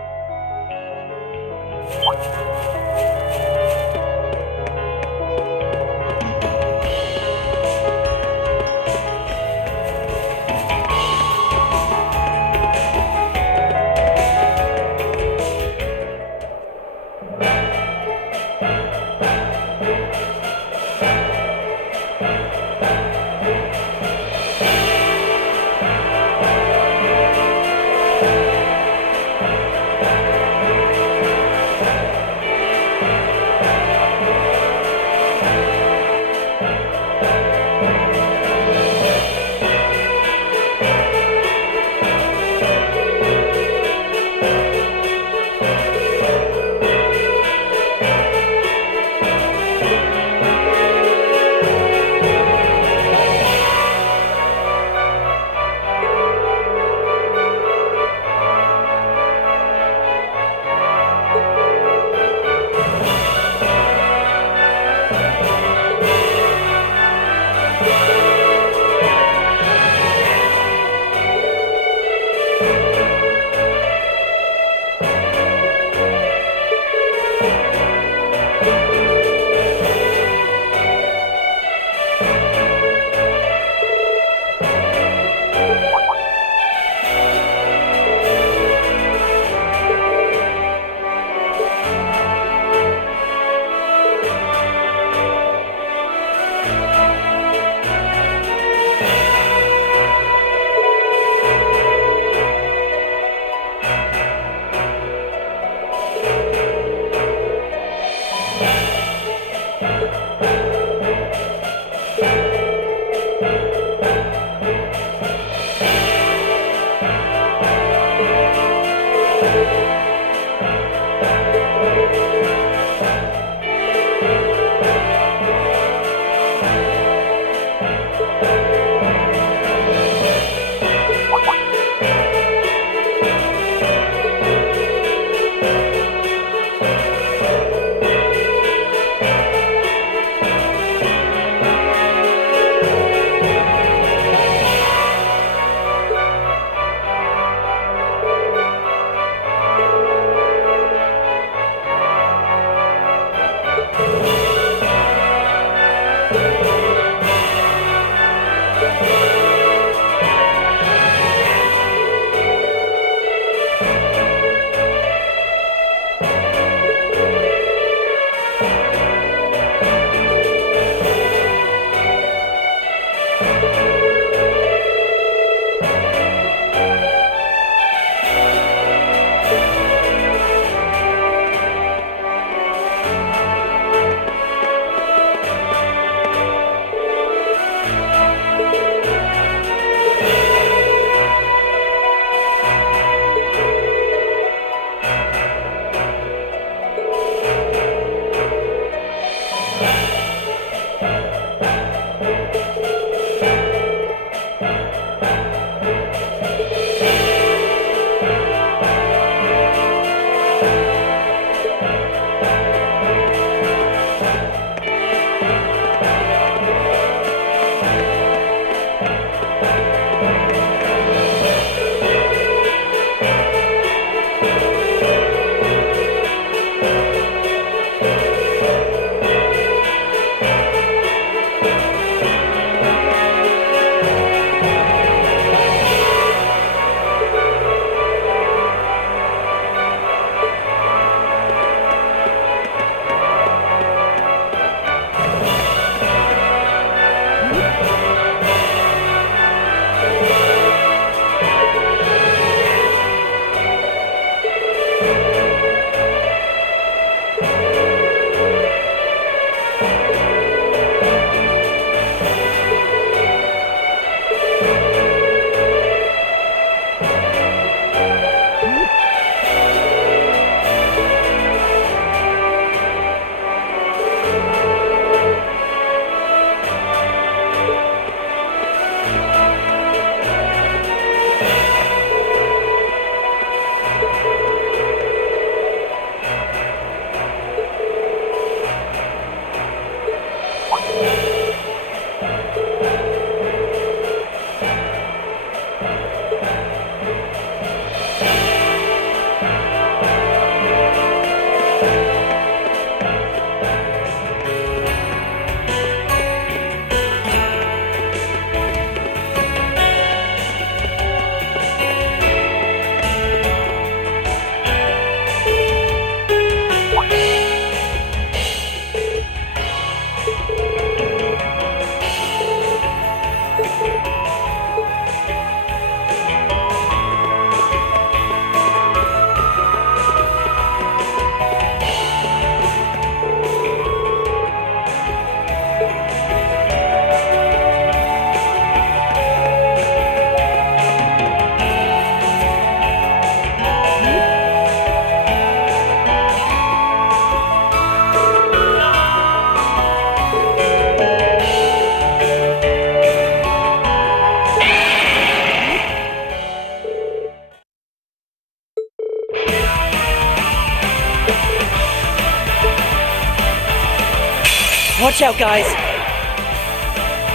Watch out, guys!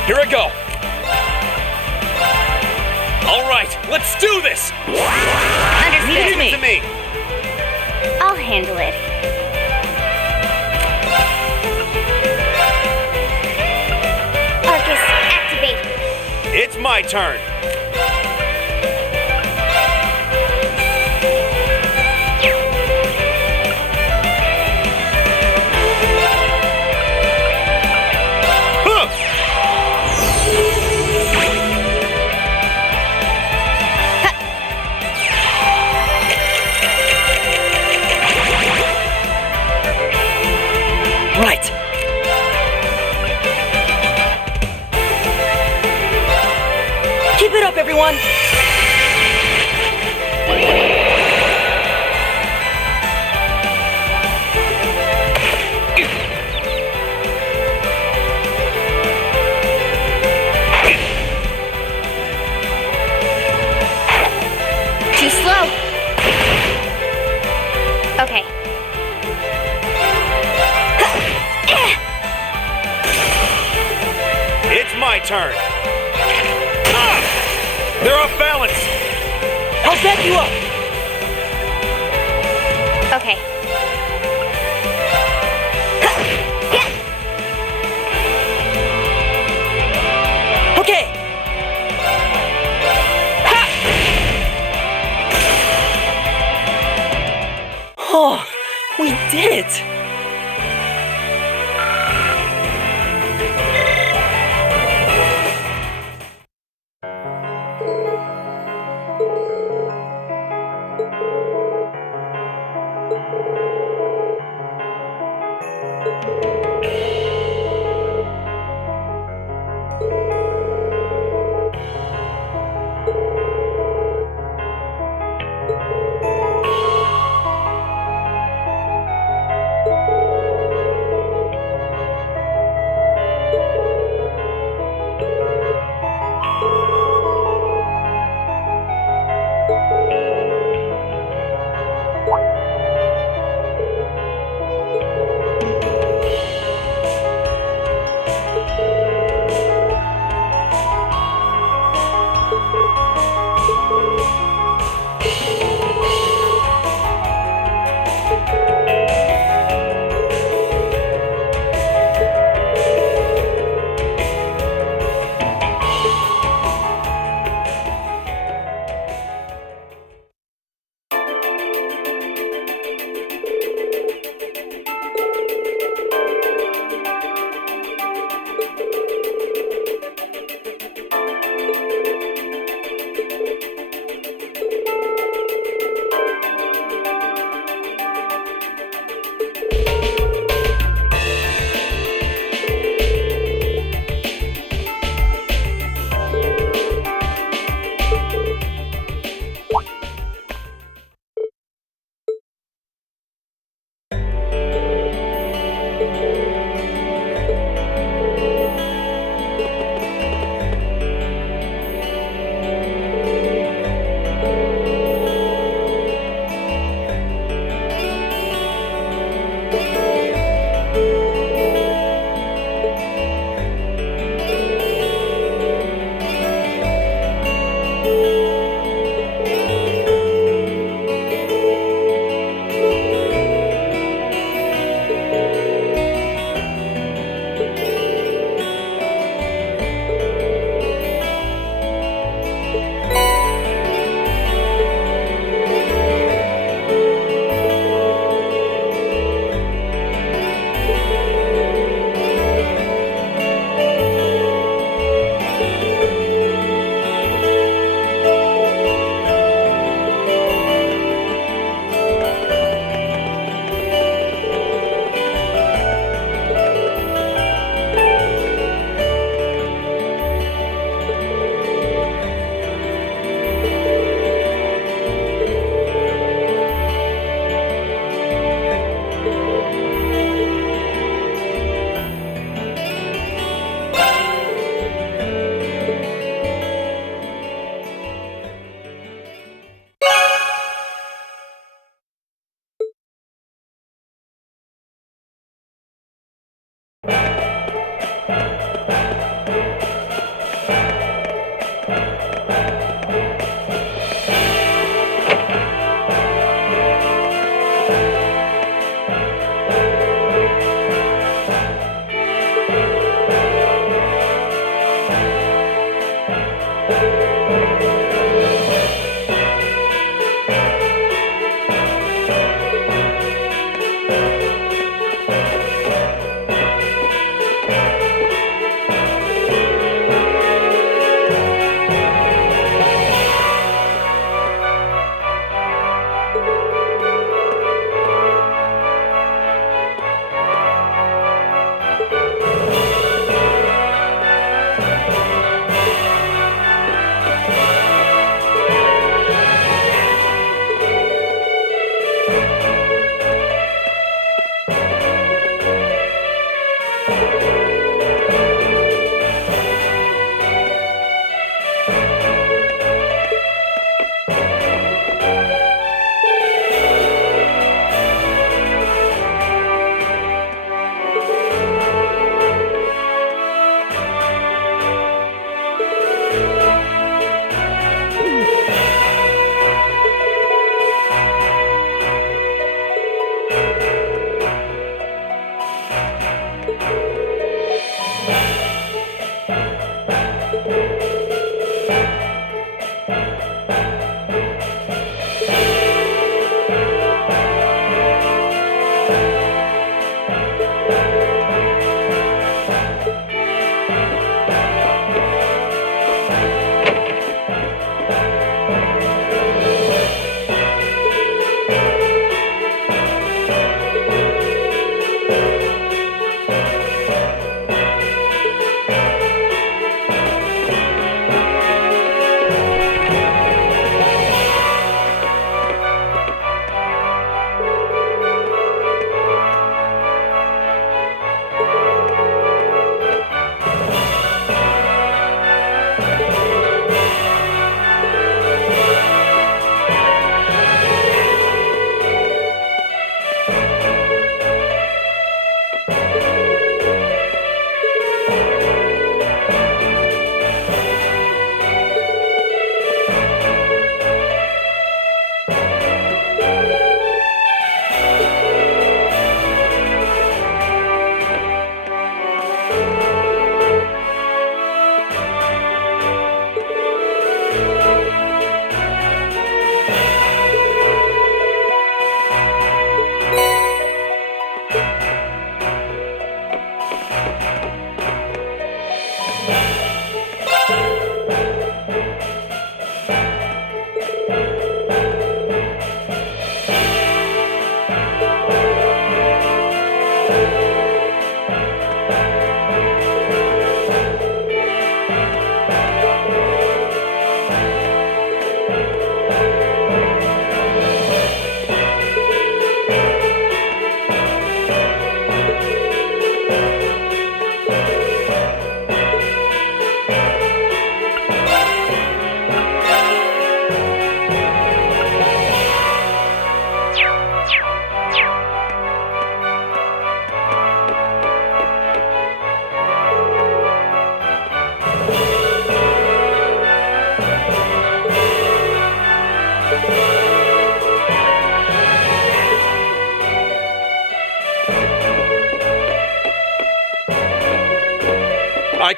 Here I go. All right, let's do this. Leave it to me! I'll handle it. Arcus, activate. It's my turn. Right! Keep it up, everyone! Too slow. Okay. It's my turn. They're off balance. I'll back you up! Okay. Okay! Oh, we did it!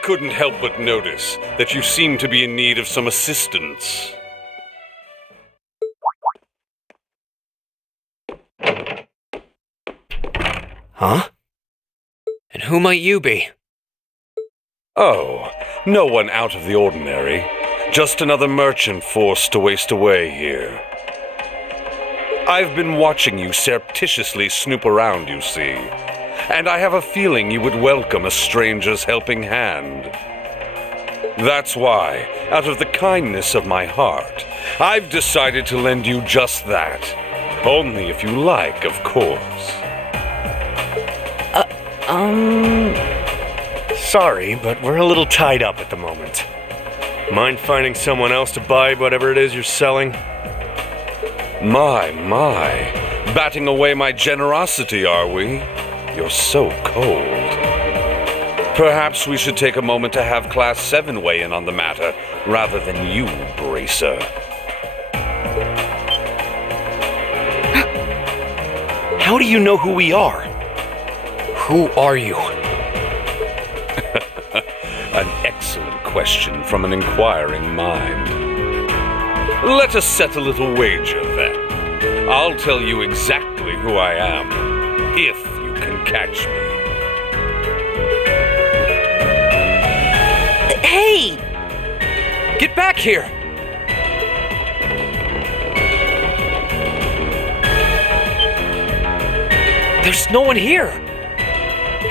couldn't help but notice that you seem to be in need of some assistance. Huh? And who might you be? Oh, no one out of the ordinary. Just another merchant forced to waste away here. I've been watching you surreptitiously snoop around, you see. And I have a feeling you would welcome a stranger's helping hand. That's why, out of the kindness of my heart, I've decided to lend you just that. Only if you like, of course. Sorry, but we're a little tied up at the moment. Mind finding someone else to buy whatever it is you're selling? My. Batting away my generosity, are we? You're so cold. Perhaps we should take a moment to have Class 7 weigh in on the matter, rather than you, Bracer. How do you know who we are? Who are you? An excellent question from an inquiring mind. Let us set a little wager, then. I'll tell you exactly who I am, if you can catch me. Hey! Get back here! There's no one here!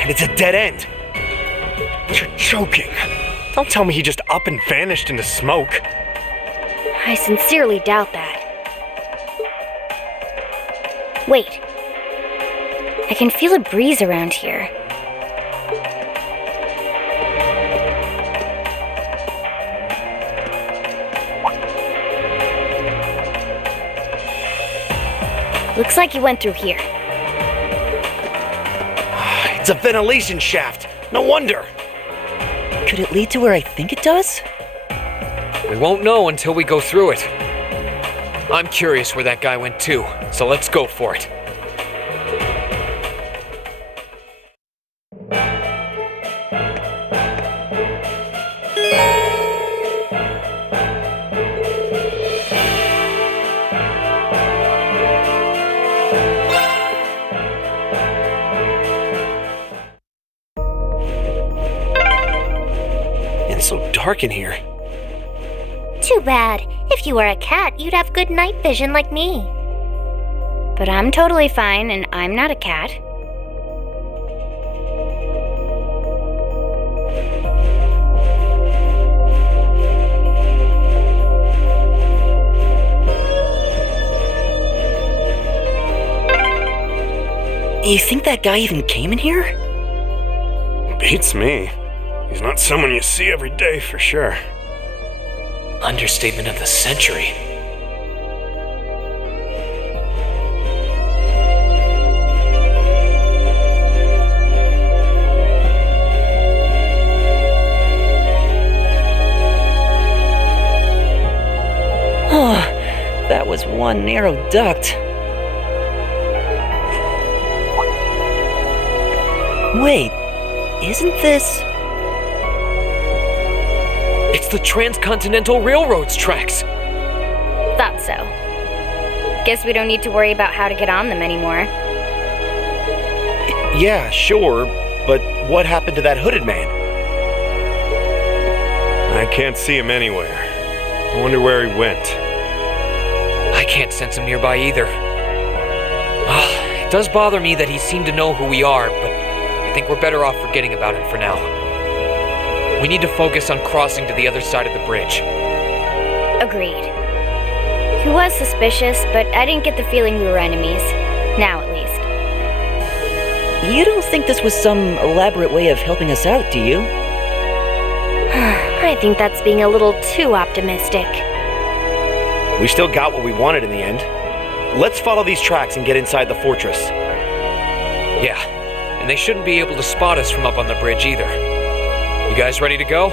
And it's a dead end. You're joking. Don't tell me he just up and vanished into smoke. I sincerely doubt that. Wait. I can feel a breeze around here. Looks like you went through here. It's a ventilation shaft. No wonder. Could it lead to where I think it does? We won't know until we go through it. I'm curious where that guy went too, so let's go for it. It's so dark in here. Too bad. If you were a cat, you'd have good night vision like me. But I'm totally fine, and I'm not a cat. You think that guy even came in here? Beats me. He's not someone you see every day for sure. Understatement of the century. Oh, that was one narrow duct. Wait, isn't this... It's the Transcontinental Railroad's tracks. Thought so. Guess we don't need to worry about how to get on them anymore. Yeah, sure, but what happened to that hooded man? I can't see him anywhere. I wonder where he went. I can't sense him nearby either. It does bother me that he seemed to know who we are, but I think we're better off forgetting about him for now. We need to focus on crossing to the other side of the bridge. Agreed. He was suspicious, but I didn't get the feeling we were enemies. Now, at least. You don't think this was some elaborate way of helping us out, do you? I think that's being a little too optimistic. We still got what we wanted in the end. Let's follow these tracks and get inside the fortress. Yeah, and they shouldn't be able to spot us from up on the bridge either. You guys ready to go?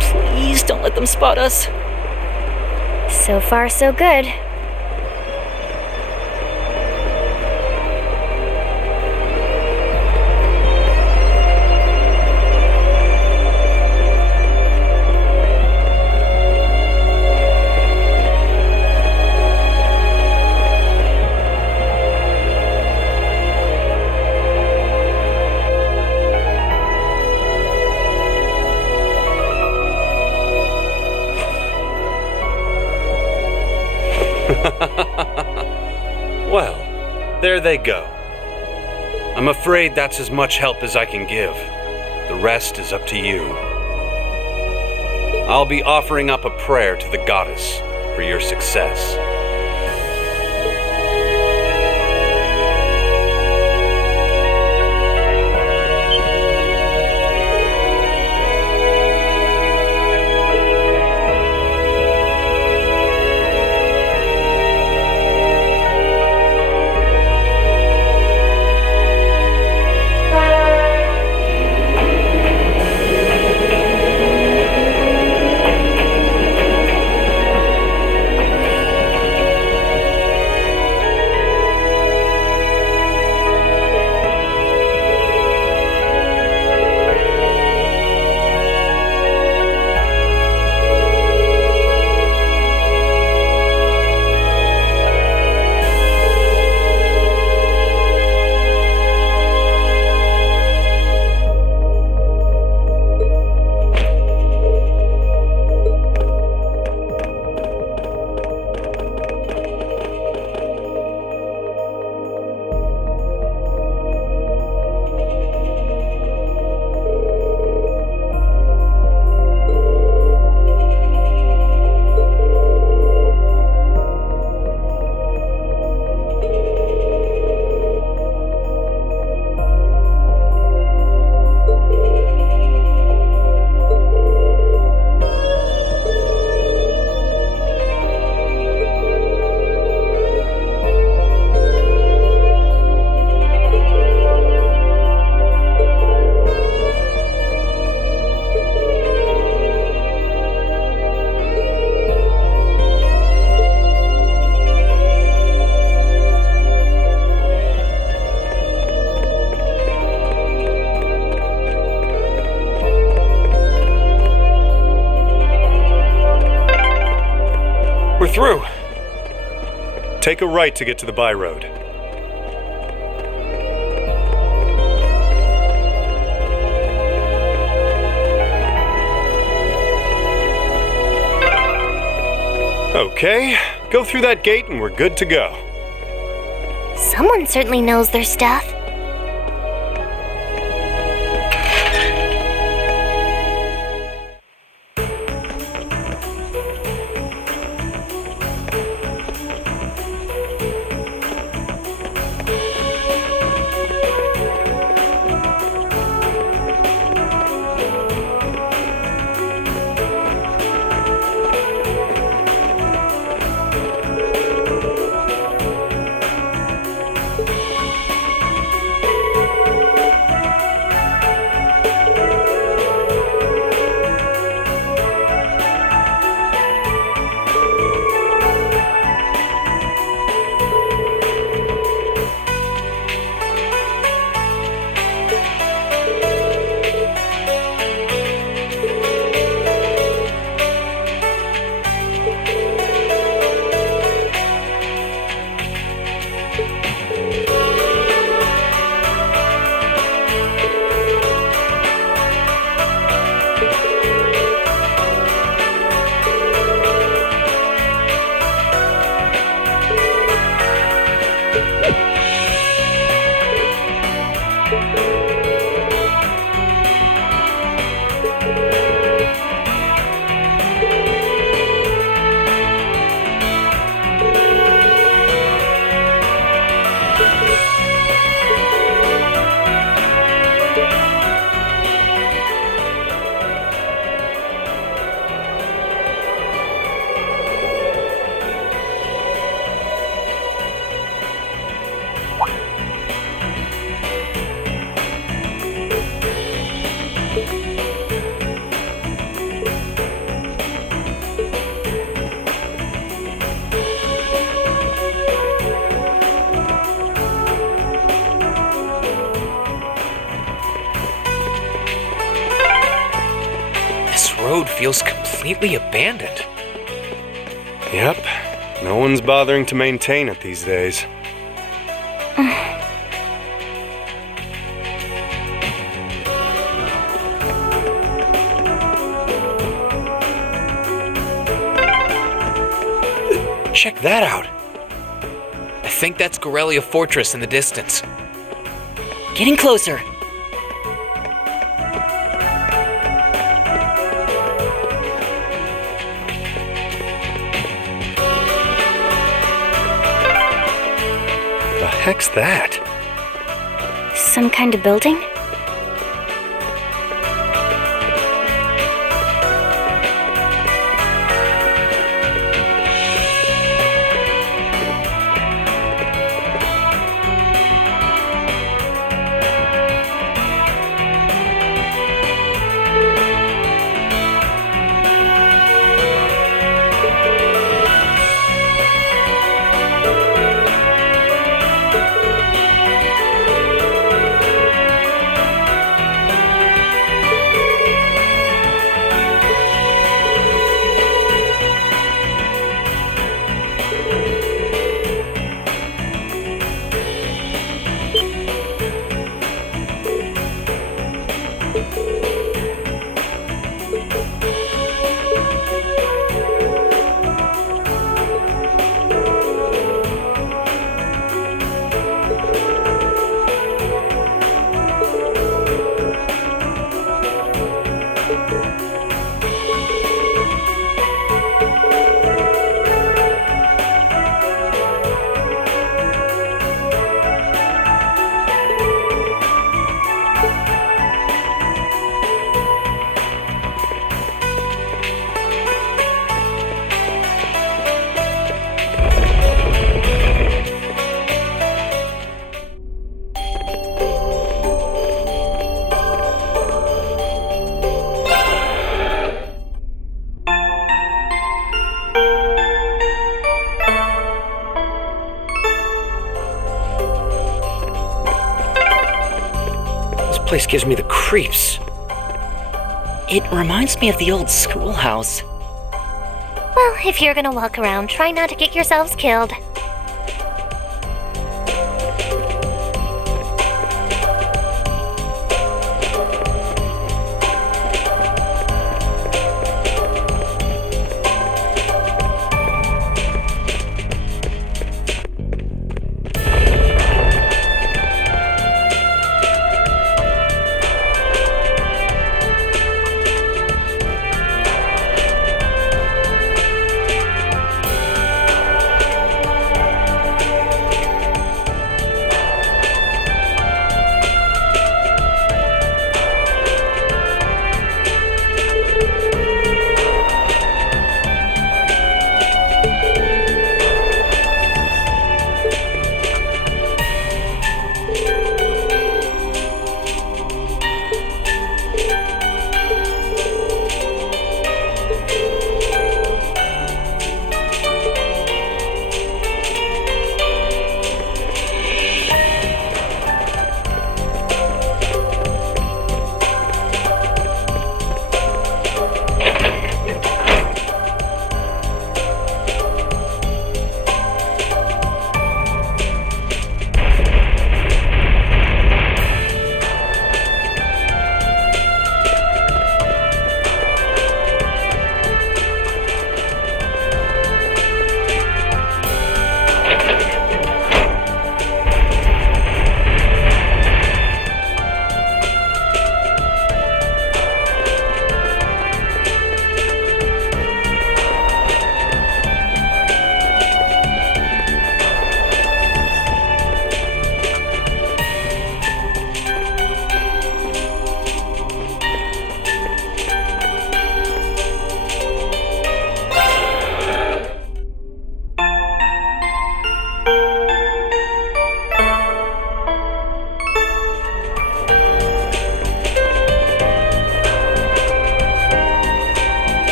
Please don't let them spot us. So far, so good. Well, there they go. I'm afraid that's as much help as I can give. The rest is up to you. I'll be offering up a prayer to the goddess for your success. Through. Take a right to get to the by road. Okay, go through that gate and we're good to go. Someone certainly knows their stuff. road feels completely abandoned. Yep, no one's bothering to maintain it these days. Check that out. I think that's Garrelia Fortress in the distance. Getting closer. The heck's that? Some kind of building? Place gives me the creeps. It reminds me of the old schoolhouse. Well, if you're gonna walk around, try not to get yourselves killed.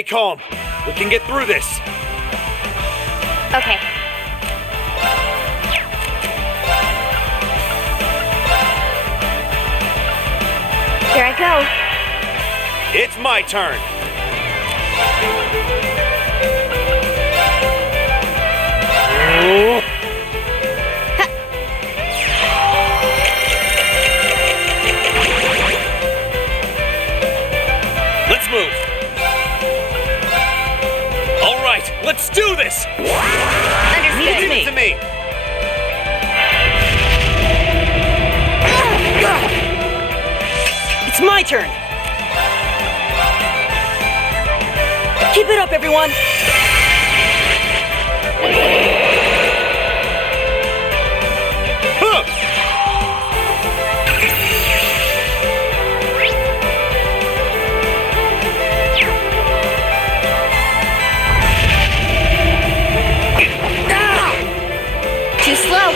Stay calm. We can get through this. Okay. Here I go. It's my turn. Oh. Let's move. All right, let's do this. Understood. Leave it to me. It's my turn. Keep it up, everyone. Huh. Too slow.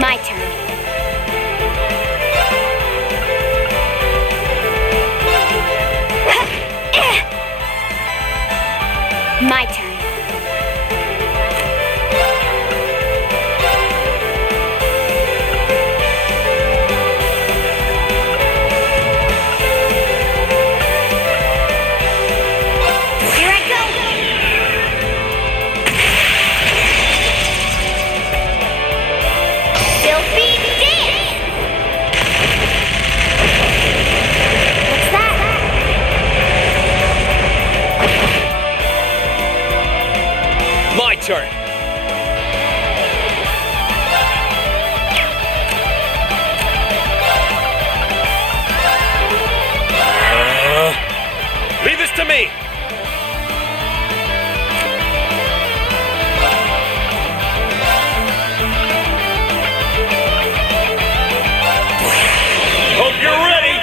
My turn. My turn. Here I go. Filthy dance. What's that? My turn. Leave this to me. Hope you're ready.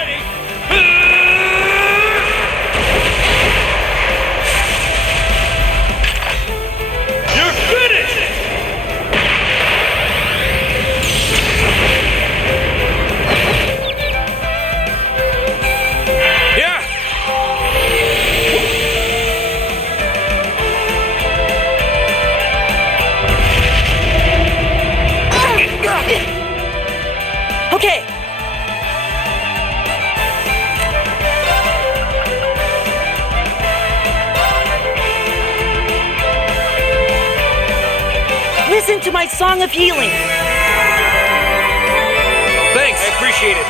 You're finished. Yeah. Okay. Listen to my song of healing. Thanks. I appreciate it.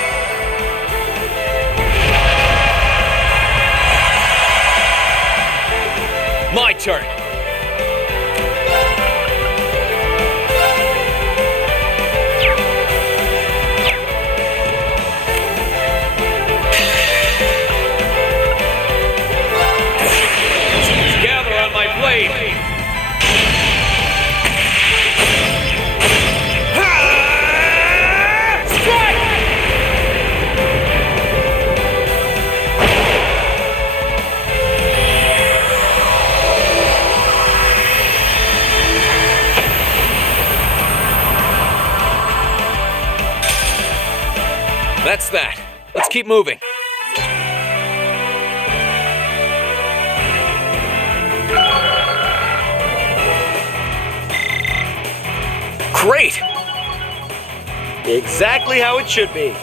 My turn. Gather on my blade. Strike! That's that. Let's keep moving. Great! Exactly how it should be.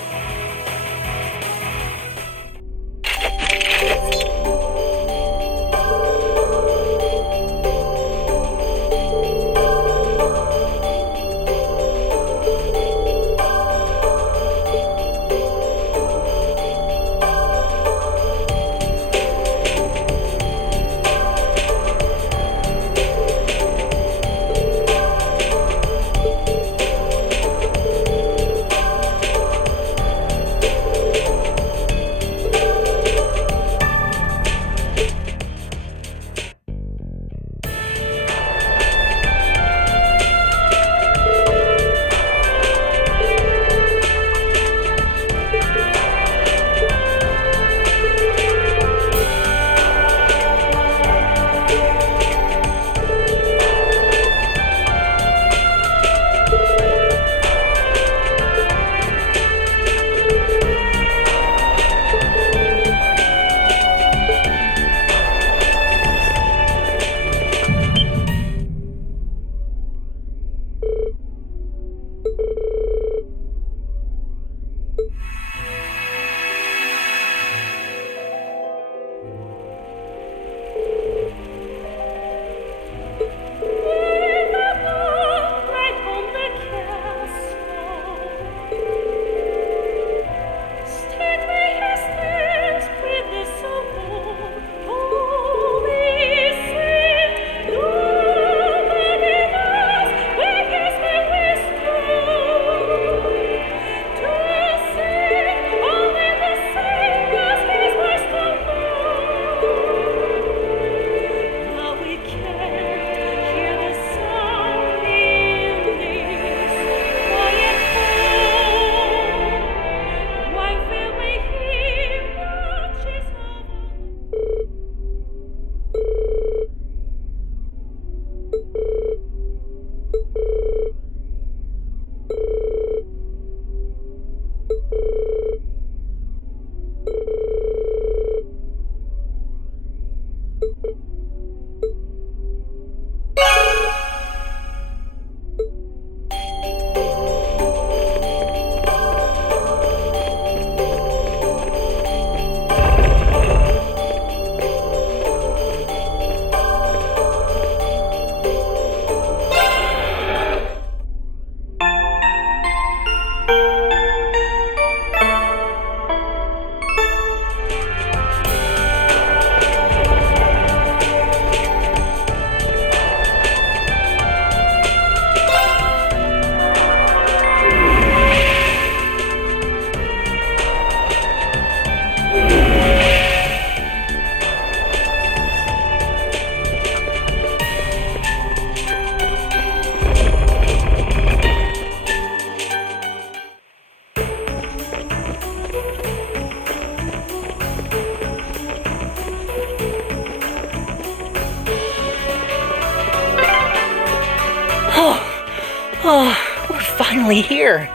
finally here.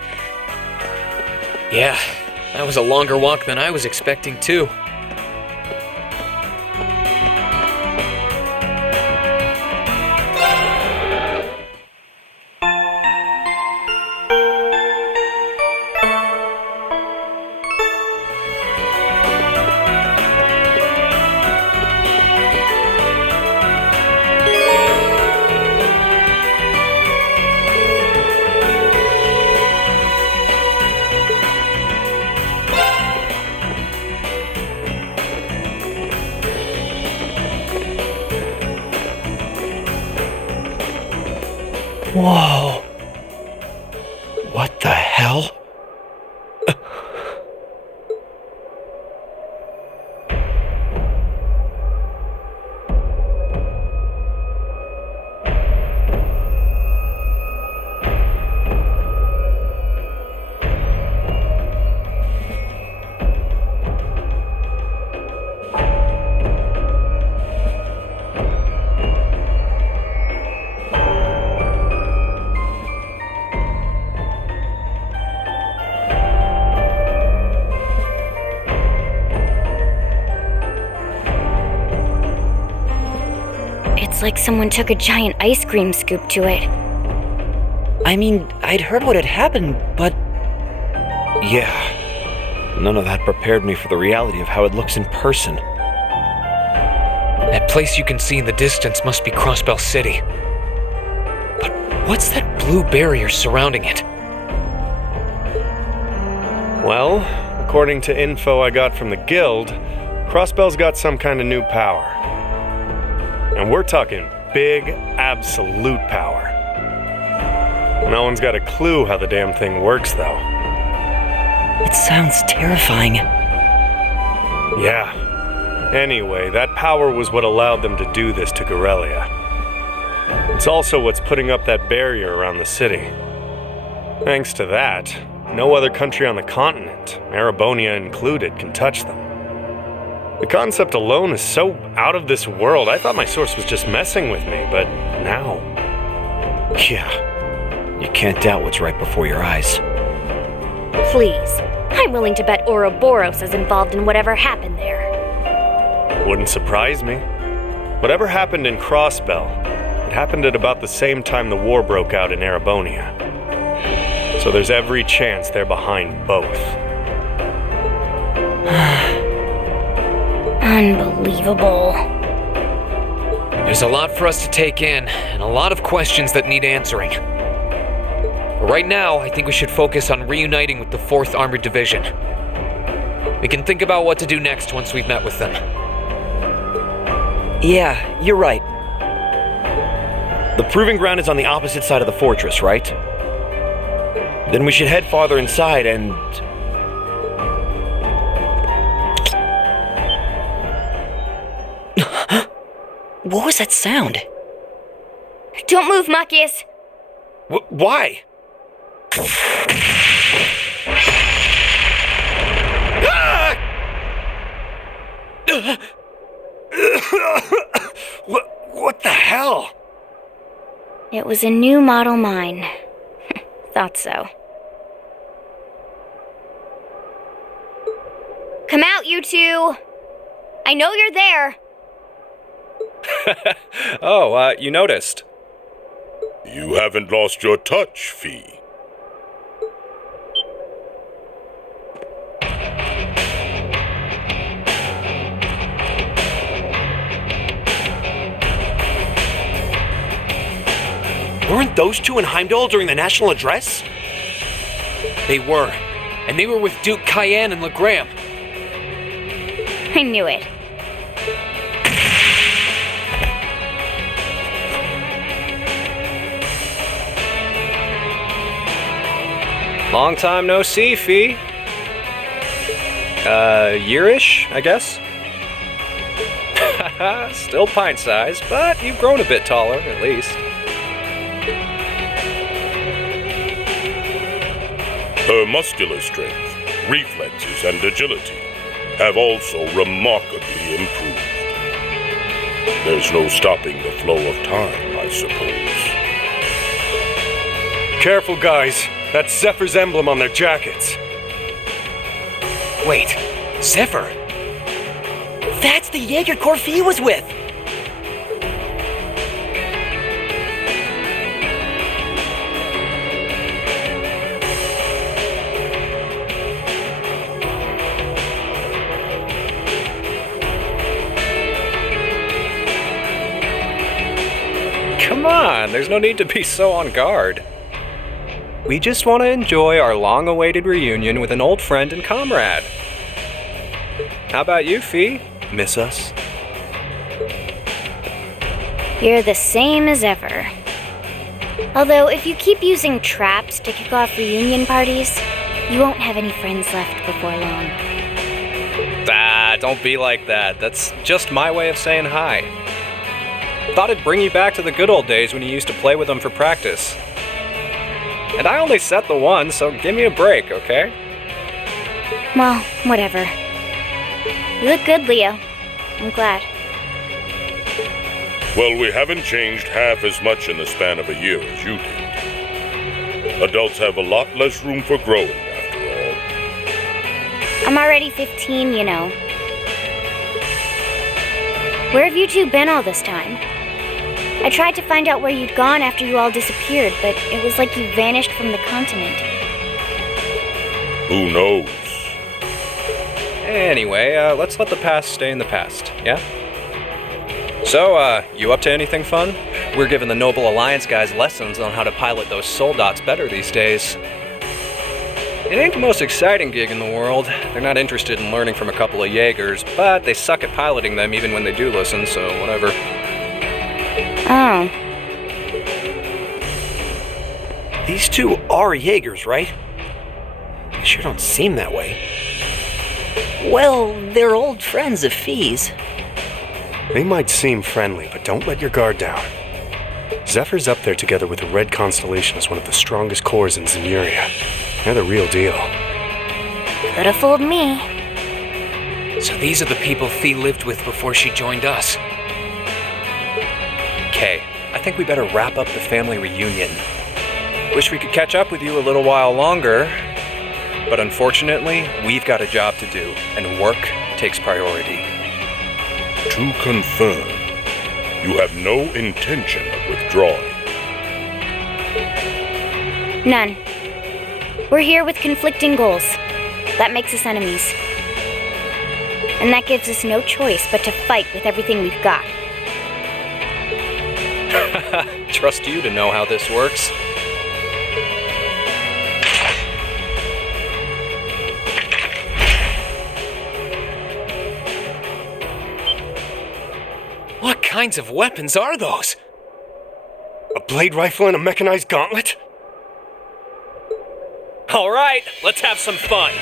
Yeah, that was a longer walk than I was expecting, too. Whoa. What the hell? It's like someone took a giant ice cream scoop to it. I mean, I'd heard what had happened, but Yeah. None of that prepared me for the reality of how it looks in person. That place you can see in the distance must be Crossbell City. But what's that blue barrier surrounding it? Well, according to info I got from the guild, Crossbell's got some kind of new power. And we're talking big, absolute power. No one's got a clue how the damn thing works, though. it sounds terrifying. Yeah. Anyway, that power was what allowed them to do this to Garrelia. It's also what's putting up that barrier around the city. Thanks to that, no other country on the continent, Erebonia included, can touch them. The concept alone is so out of this world. I thought my source was just messing with me, but now... Yeah. You can't doubt what's right before your eyes. Please, I'm willing to bet Ouroboros is involved in whatever happened there. Wouldn't surprise me. Whatever happened in Crossbell, it happened at about the same time the war broke out in Erebonia. So there's every chance they're behind both. Unbelievable. There's a lot for us to take in, and a lot of questions that need answering. But right now, I think we should focus on reuniting with the 4th Armored Division. We can think about what to do next once we've met with them. Yeah, you're right. The proving ground is on the opposite side of the fortress, right? Then we should head farther inside and... What was that sound? Don't move, Machias. Why? What the hell? It was a new model mine. Thought so. Come out, you two! I know you're there! Oh, you noticed. You haven't lost your touch, Fee. Weren't those two in Heimdall during the national address? They were. And they were with Duke Cayenne and Legram. I knew it. Long time no see, Fee. Yearish, I guess? Still pint-sized, but you've grown a bit taller, at least. Her muscular strength, reflexes, and agility have also remarkably improved. There's no stopping the flow of time, I suppose. Careful, guys. That's Zephyr's emblem on their jackets. Wait, Zephyr? That's the Jaeger Corps Fee was with! Come on, there's no need to be so on guard. We just want to enjoy our long-awaited reunion with an old friend and comrade. How about you, Fee? Miss us? You're the same as ever. Although, if you keep using traps to kick off reunion parties, you won't have any friends left before long. Ah, don't be like that. That's just my way of saying hi. Thought it'd bring you back to the good old days when you used to play with them for practice. And I only set the one, so give me a break, okay? Well, whatever. You look good, Leo. I'm glad. Well, we haven't changed half as much in the span of a year as you did. Adults have a lot less room for growing, after all. I'm already 15, you know. Where have you two been all this time? I tried to find out where you'd gone after you all disappeared, but it was like you vanished from the continent. Who knows? Anyway, let's let the past stay in the past, yeah? So, you up to anything fun? We're giving the Noble Alliance guys lessons on how to pilot those soldats better these days. It ain't the most exciting gig in the world. They're not interested in learning from a couple of Jaegers, but they suck at piloting them even when they do listen, so whatever. Oh. These two are Jaegers, right? They sure don't seem that way. Well, they're old friends of Fee's. They might seem friendly, but don't let your guard down. Zephyr's up there together with the Red Constellation as one of the strongest corps in Zymuria. They're the real deal. Could have fooled me. So these are the people Fee lived with before she joined us. Okay, I think we better wrap up the family reunion. Wish we could catch up with you a little while longer, but unfortunately, we've got a job to do, and work takes priority. To confirm, you have no intention of withdrawing. None. We're here with conflicting goals. That makes us enemies. And that gives us no choice but to fight with everything we've got. Trust you to know how this works. What kinds of weapons are those? A blade rifle and a mechanized gauntlet? All right, let's have some fun.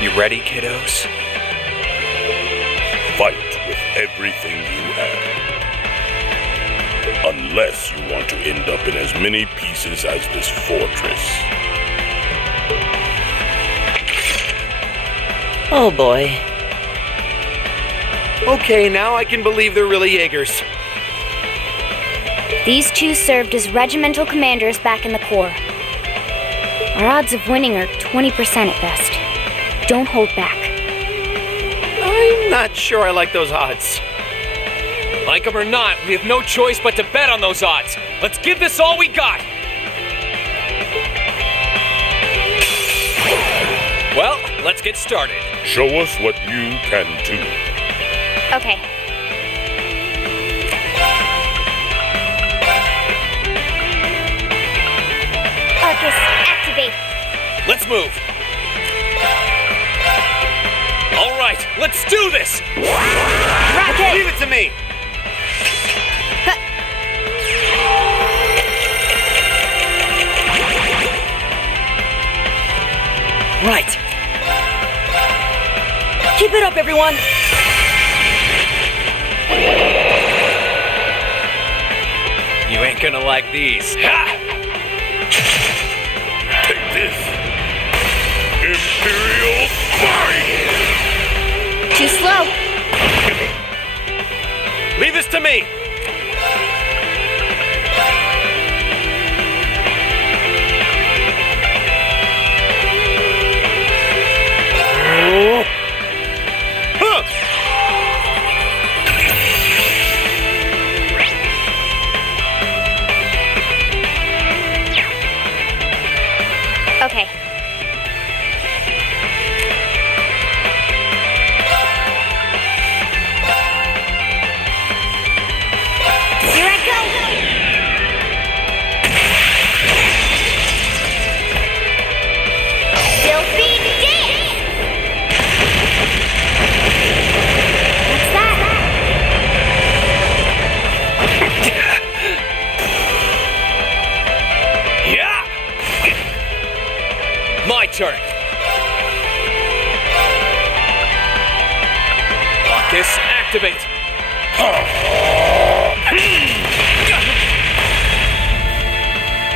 You ready, kiddos? Fight with everything you have. Unless you want to end up in as many pieces as this fortress. Oh boy. Okay, now I can believe they're really Jaegers. These two served as regimental commanders back in the Corps. Our odds of winning are 20% at best. Don't hold back. I'm not sure I like those odds. Like them or not, we have no choice but to bet on those odds. Let's give this all we got. Well, let's get started. Show us what you can do. Okay. Arcus, activate. Let's move. All right, let's do this. Rocket! Leave it to me! Right. Keep it up, everyone! You ain't gonna like these. Ha! Take this. Imperial Fire! Too slow. Leave this to me! turn. Marcus, activate.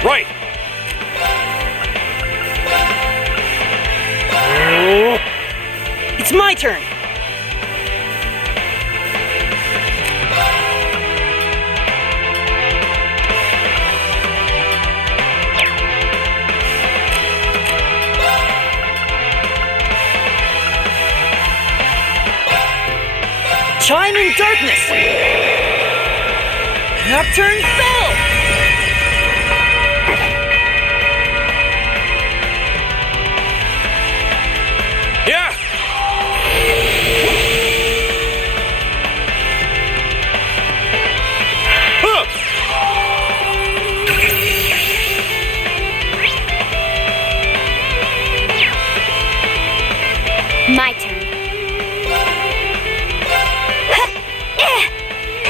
Right. It's my turn. Chiming darkness. Nocturne spell. Yeah. Huh. My turn.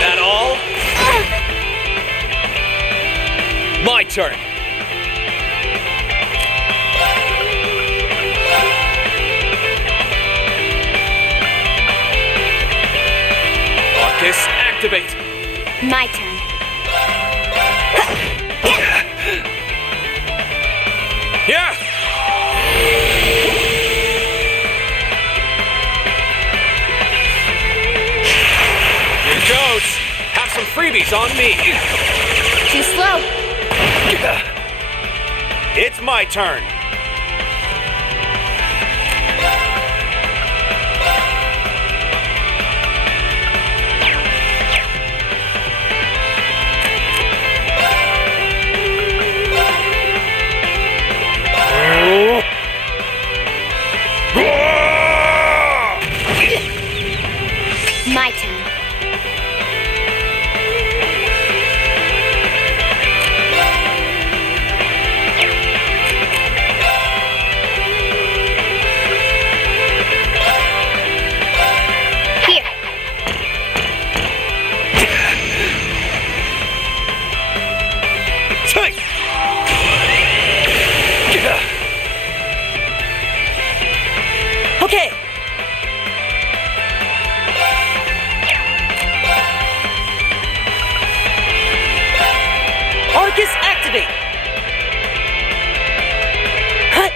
That all? My turn. Marcus, activate. My turn. Yeah. Here goes. Have some freebies on me. Too slow. It's my turn. My turn. Here. Take. Okay. Arcus, activate. Hut.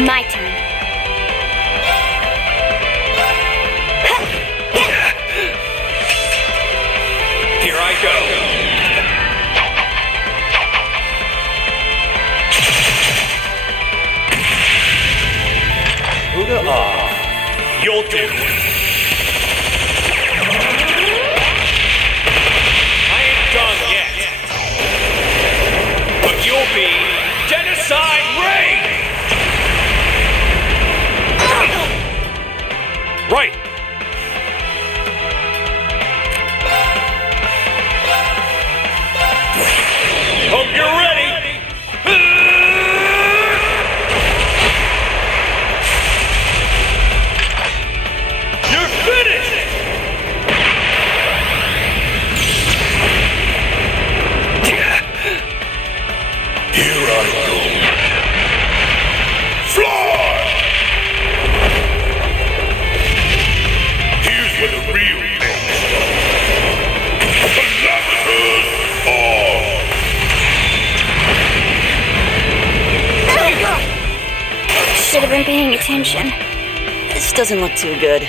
My turn. Here I go. You'll do it. I ain't done yet. But you'll be genocide Ray! Right. Hope you're ready. You're finished. Here I go. Fly! Here's where the real thing starts. Calamities on! Should have been paying attention. This doesn't look too good.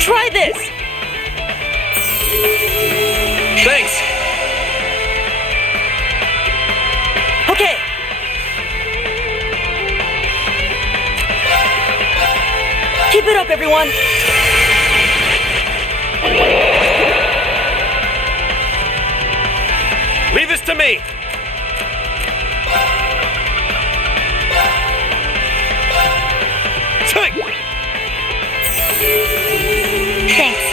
Try this! Thanks. Okay. Keep it up, everyone. Leave this to me. Take. Thanks.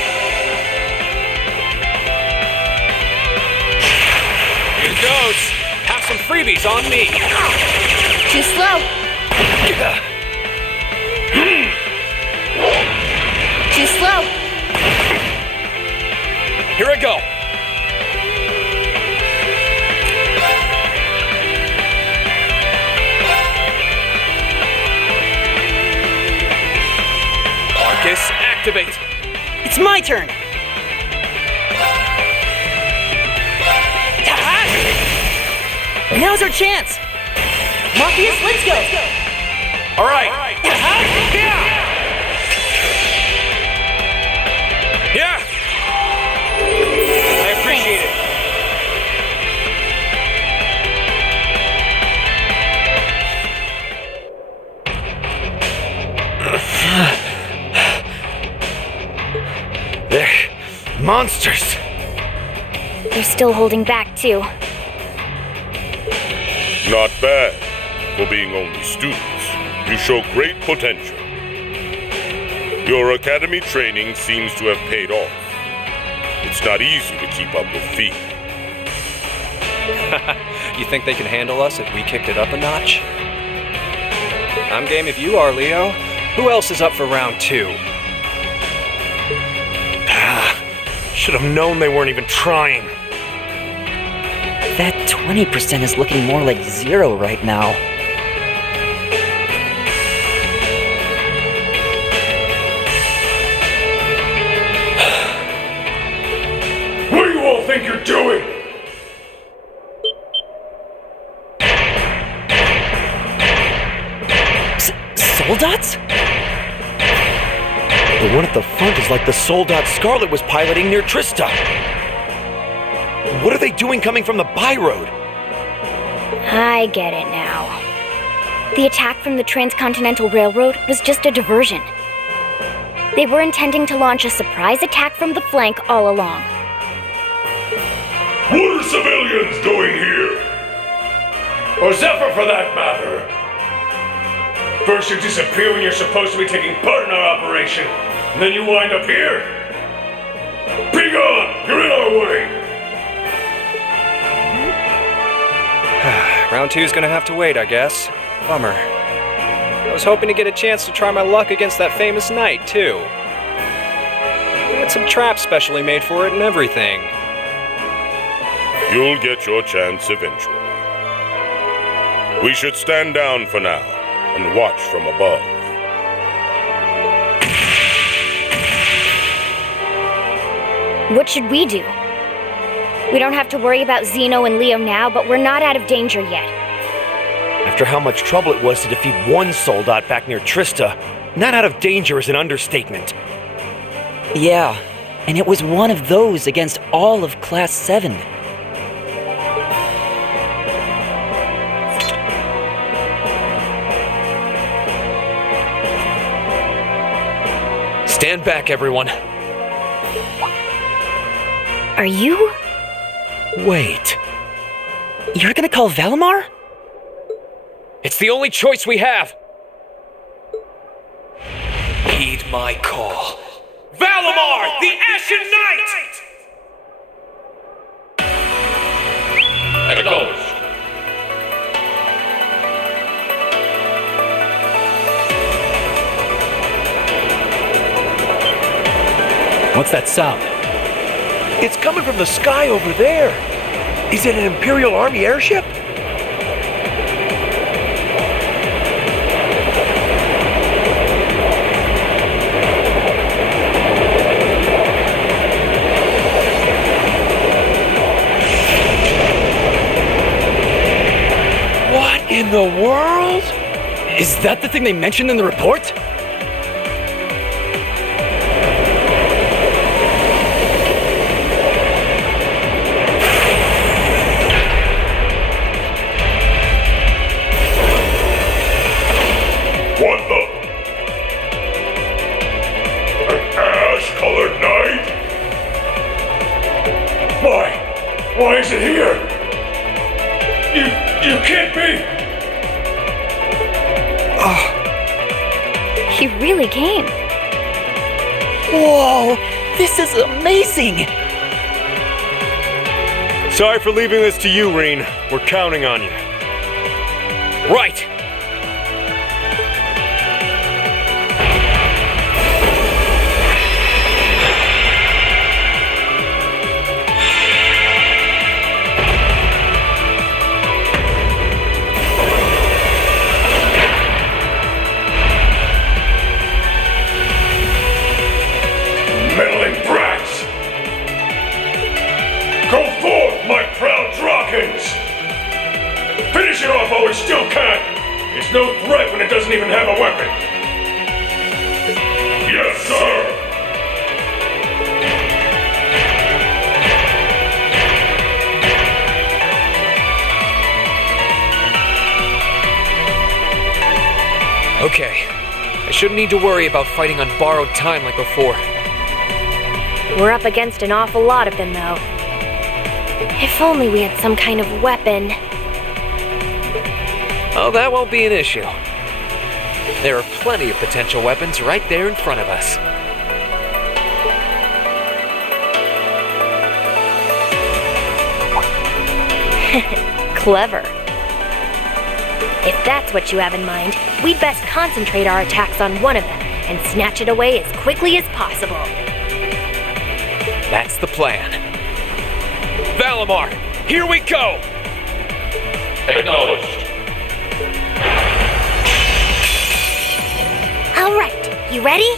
freebies on me. Too slow. Too slow. Here I go. Arcus, activate. It's my turn! Now's our chance! Morpheus, let's go! All right. Yeah. I appreciate it. They're monsters. They're still holding back, too. Not bad. For being only students, you show great potential. Your academy training seems to have paid off. It's not easy to keep up with Fee. You think they can handle us if we kicked it up a notch? I'm game if you are, Leo. Who else is up for round 2? Should have known they weren't even trying. That 20% is looking more like 0 right now. What do you all think you're doing? Soldats? The one at the front is like the Soldat Scarlet was piloting near Trista. What are they doing coming from the by-road? I get it now. The attack from the Transcontinental Railroad was just a diversion. They were intending to launch a surprise attack from the flank all along. What are civilians doing here? Or Zephyr, for that matter? First you disappear when you're supposed to be taking part in our operation, and then you wind up here? Be gone! You're in our way! Round 2's gonna have to wait, I guess. Bummer. I was hoping to get a chance to try my luck against that famous knight, too. I had some traps specially made for it and everything. You'll get your chance eventually. We should stand down for now and watch from above. What should we do? We don't have to worry about Zeno and Leo now, but we're not out of danger yet. After how much trouble it was to defeat one Soldat back near Trista, not out of danger is an understatement. Yeah, and it was one of those against all of Class 7. Stand back, everyone. Are you? Wait. You're gonna call Valimar? It's the only choice we have. Heed my call. Valimar, the Ashen Knight! Acknowledged. What's that sound? It's coming from the sky over there. Is it an Imperial Army airship? What in the world? Is that the thing they mentioned in the report? What the? An ash-colored knight? Why is it here? You can't be! He really came. Whoa, this is amazing! Sorry for leaving this to you, Reen. We're counting on you. Right! Meddling brats! Go forth, my proud Drakens! Finish it off while we still can! It's no threat when it doesn't even have a weapon! Yes, sir! Okay. I shouldn't need to worry about fighting on borrowed time like before. We're up against an awful lot of them, though. If only we had some kind of weapon. Oh, that won't be an issue. There are plenty of potential weapons right there in front of us. Clever. If that's what you have in mind, we'd best concentrate our attacks on one of them and snatch it away as quickly as possible. That's the plan. Valimar, here we go! Acknowledged. All right, you ready?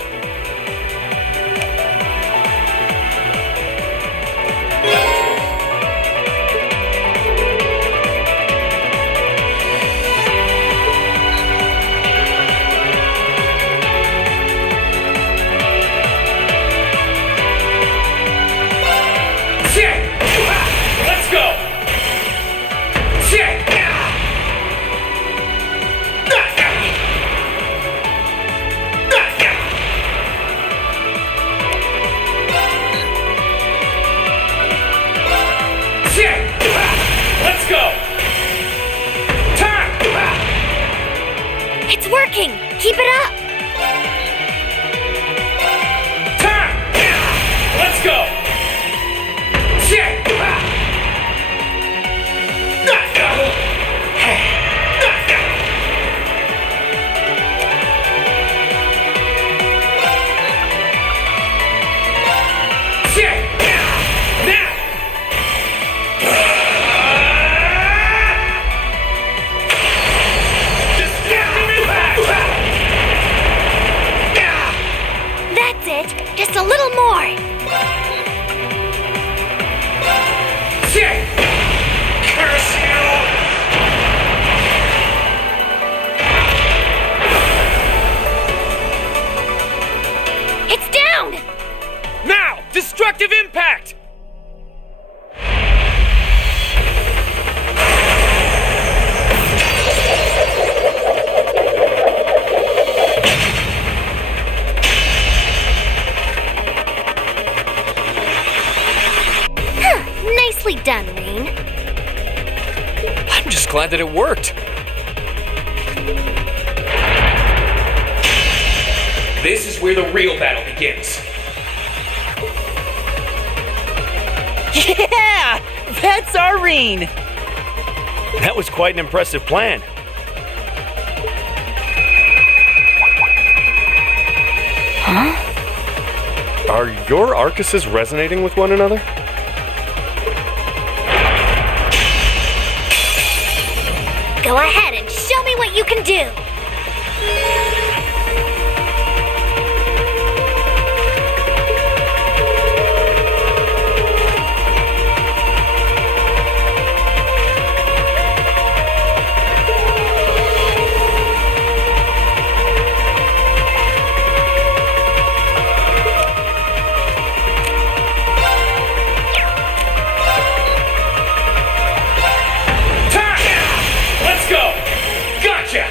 Let's go! Let's go! It's working! Keep it up! Let's go! That's it! Just a little more! Curse you! It's down! Now! Destructive impact! Nicely done, Reen. I'm just glad that it worked. This is where the real battle begins. Yeah! That's our Reen! That was quite an impressive plan. Are your Arcuses resonating with one another? Go ahead and show me what you can do! Let's go! Gotcha!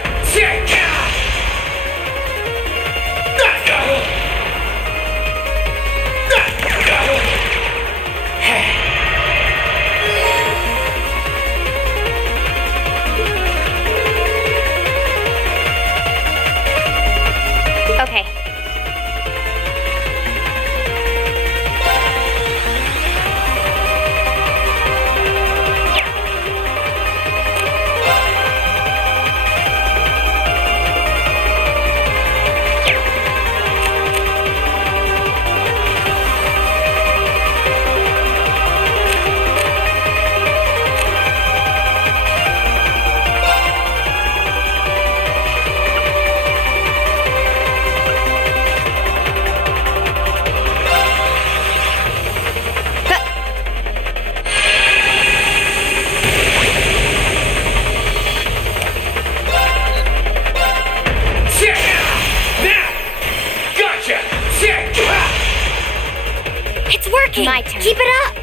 working! My turn. Keep it up!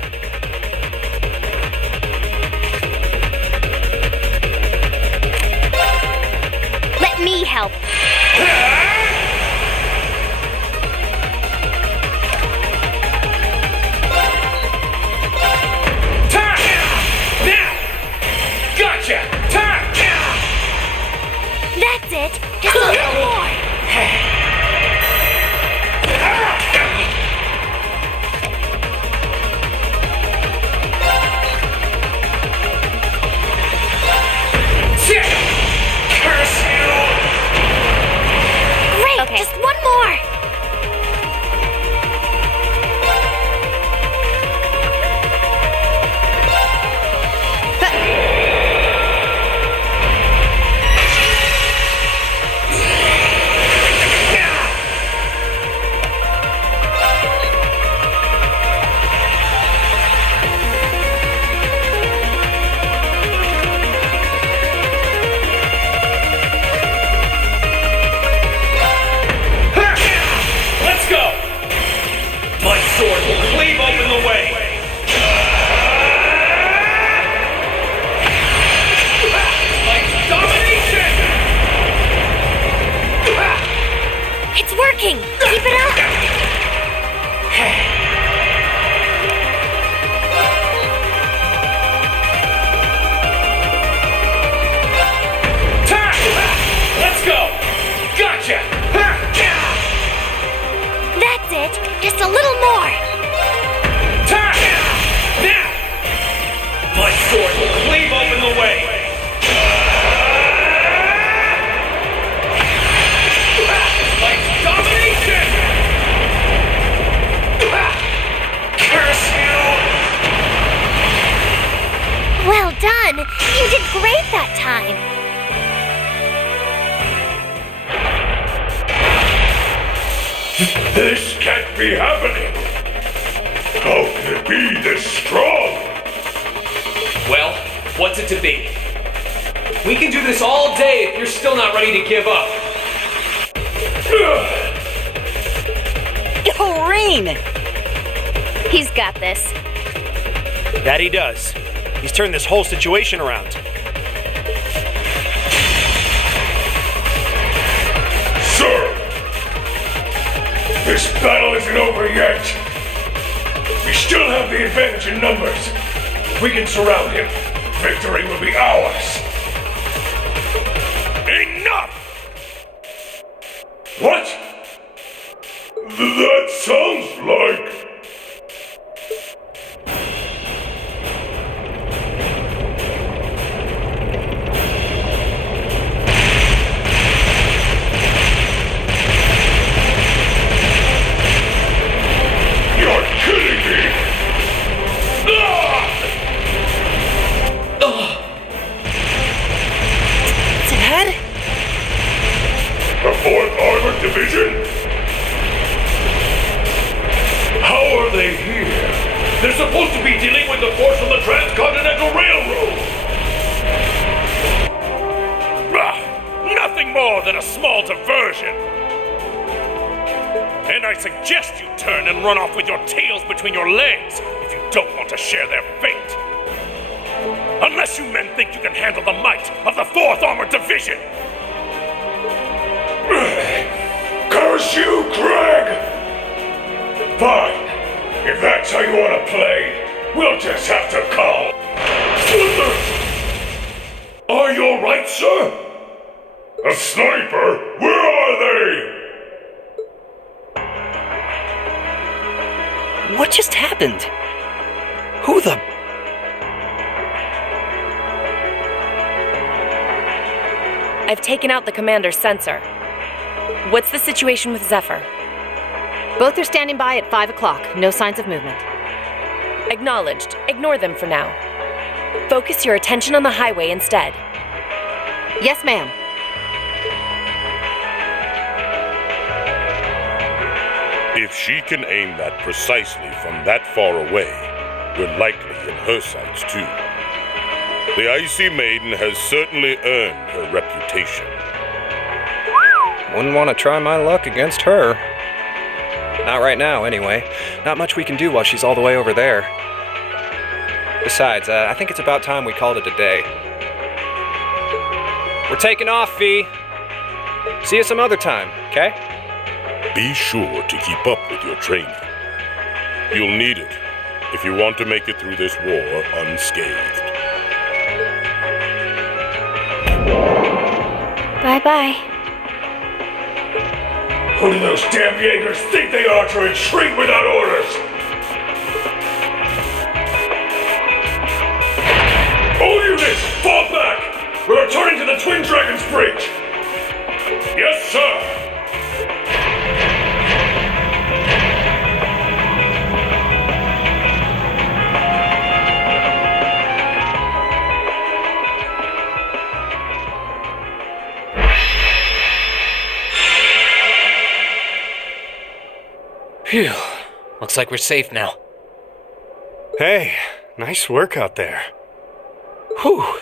Let me help. Gotcha! That's it! Just a little more! Curse you! Great! Okay. Just one more! Keep it up! Let's go! Gotcha! That's it! Just a little more! Now! My sword will cleave open the way! Like domination! Curse you! Well done! You did great that time! This can't be happening! How can it be this strong? Well, what's it to be? We can do this all day if you're still not ready to give up. Yo, Rain! He's got this. That he does. He's turned this whole situation around. Sir! This battle isn't over yet. We still have the advantage in numbers. If we can surround him, victory will be ours. Enough! What? That sounds like... You're kidding me! Dad? The 4th Armored Division? How are they here? They're supposed to be dealing with the force from the Transcontinental Railroad! Nothing more than a small diversion! And I suggest you turn and run off with your tails between your legs if you don't want to share their fate. Unless you men think you can handle the might of the 4th Armored Division! Curse you, Craig! Fine. If that's how you want to play, we'll just have to call. Are you alright, sir? A sniper? Where are they? What just happened? Who the... I've taken out the commander's sensor. What's the situation with Zephyr? Both are standing by at 5 o'clock. No signs of movement. Acknowledged. Ignore them for now. Focus your attention on the highway instead. Yes, ma'am. If she can aim that precisely from that far away, we're likely in her sights too. The Icy Maiden has certainly earned her reputation. Wouldn't want to try my luck against her. Not right now, anyway. Not much we can do while she's all the way over there. Besides, I think it's about time we called it a day. We're taking off, Fee. See you some other time, okay? Be sure to keep up with your training. You'll need it if you want to make it through this war unscathed. Bye-bye. Who do those damn Jaegers think they are to retreat without orders? All units, fall back! We're returning to the Twin Dragons Bridge! Yes, sir! Phew. Looks like we're safe now. Hey, nice work out there. Whew.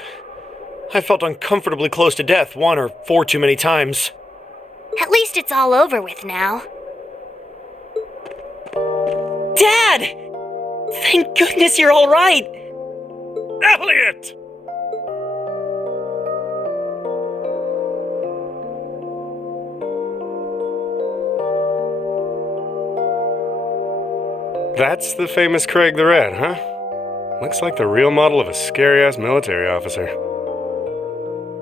I felt uncomfortably close to death 1 or 4 too many times. At least it's all over with now. Dad! Thank goodness you're all right! Elliot! That's the famous Craig the Red, huh? Looks like the real model of a scary-ass military officer.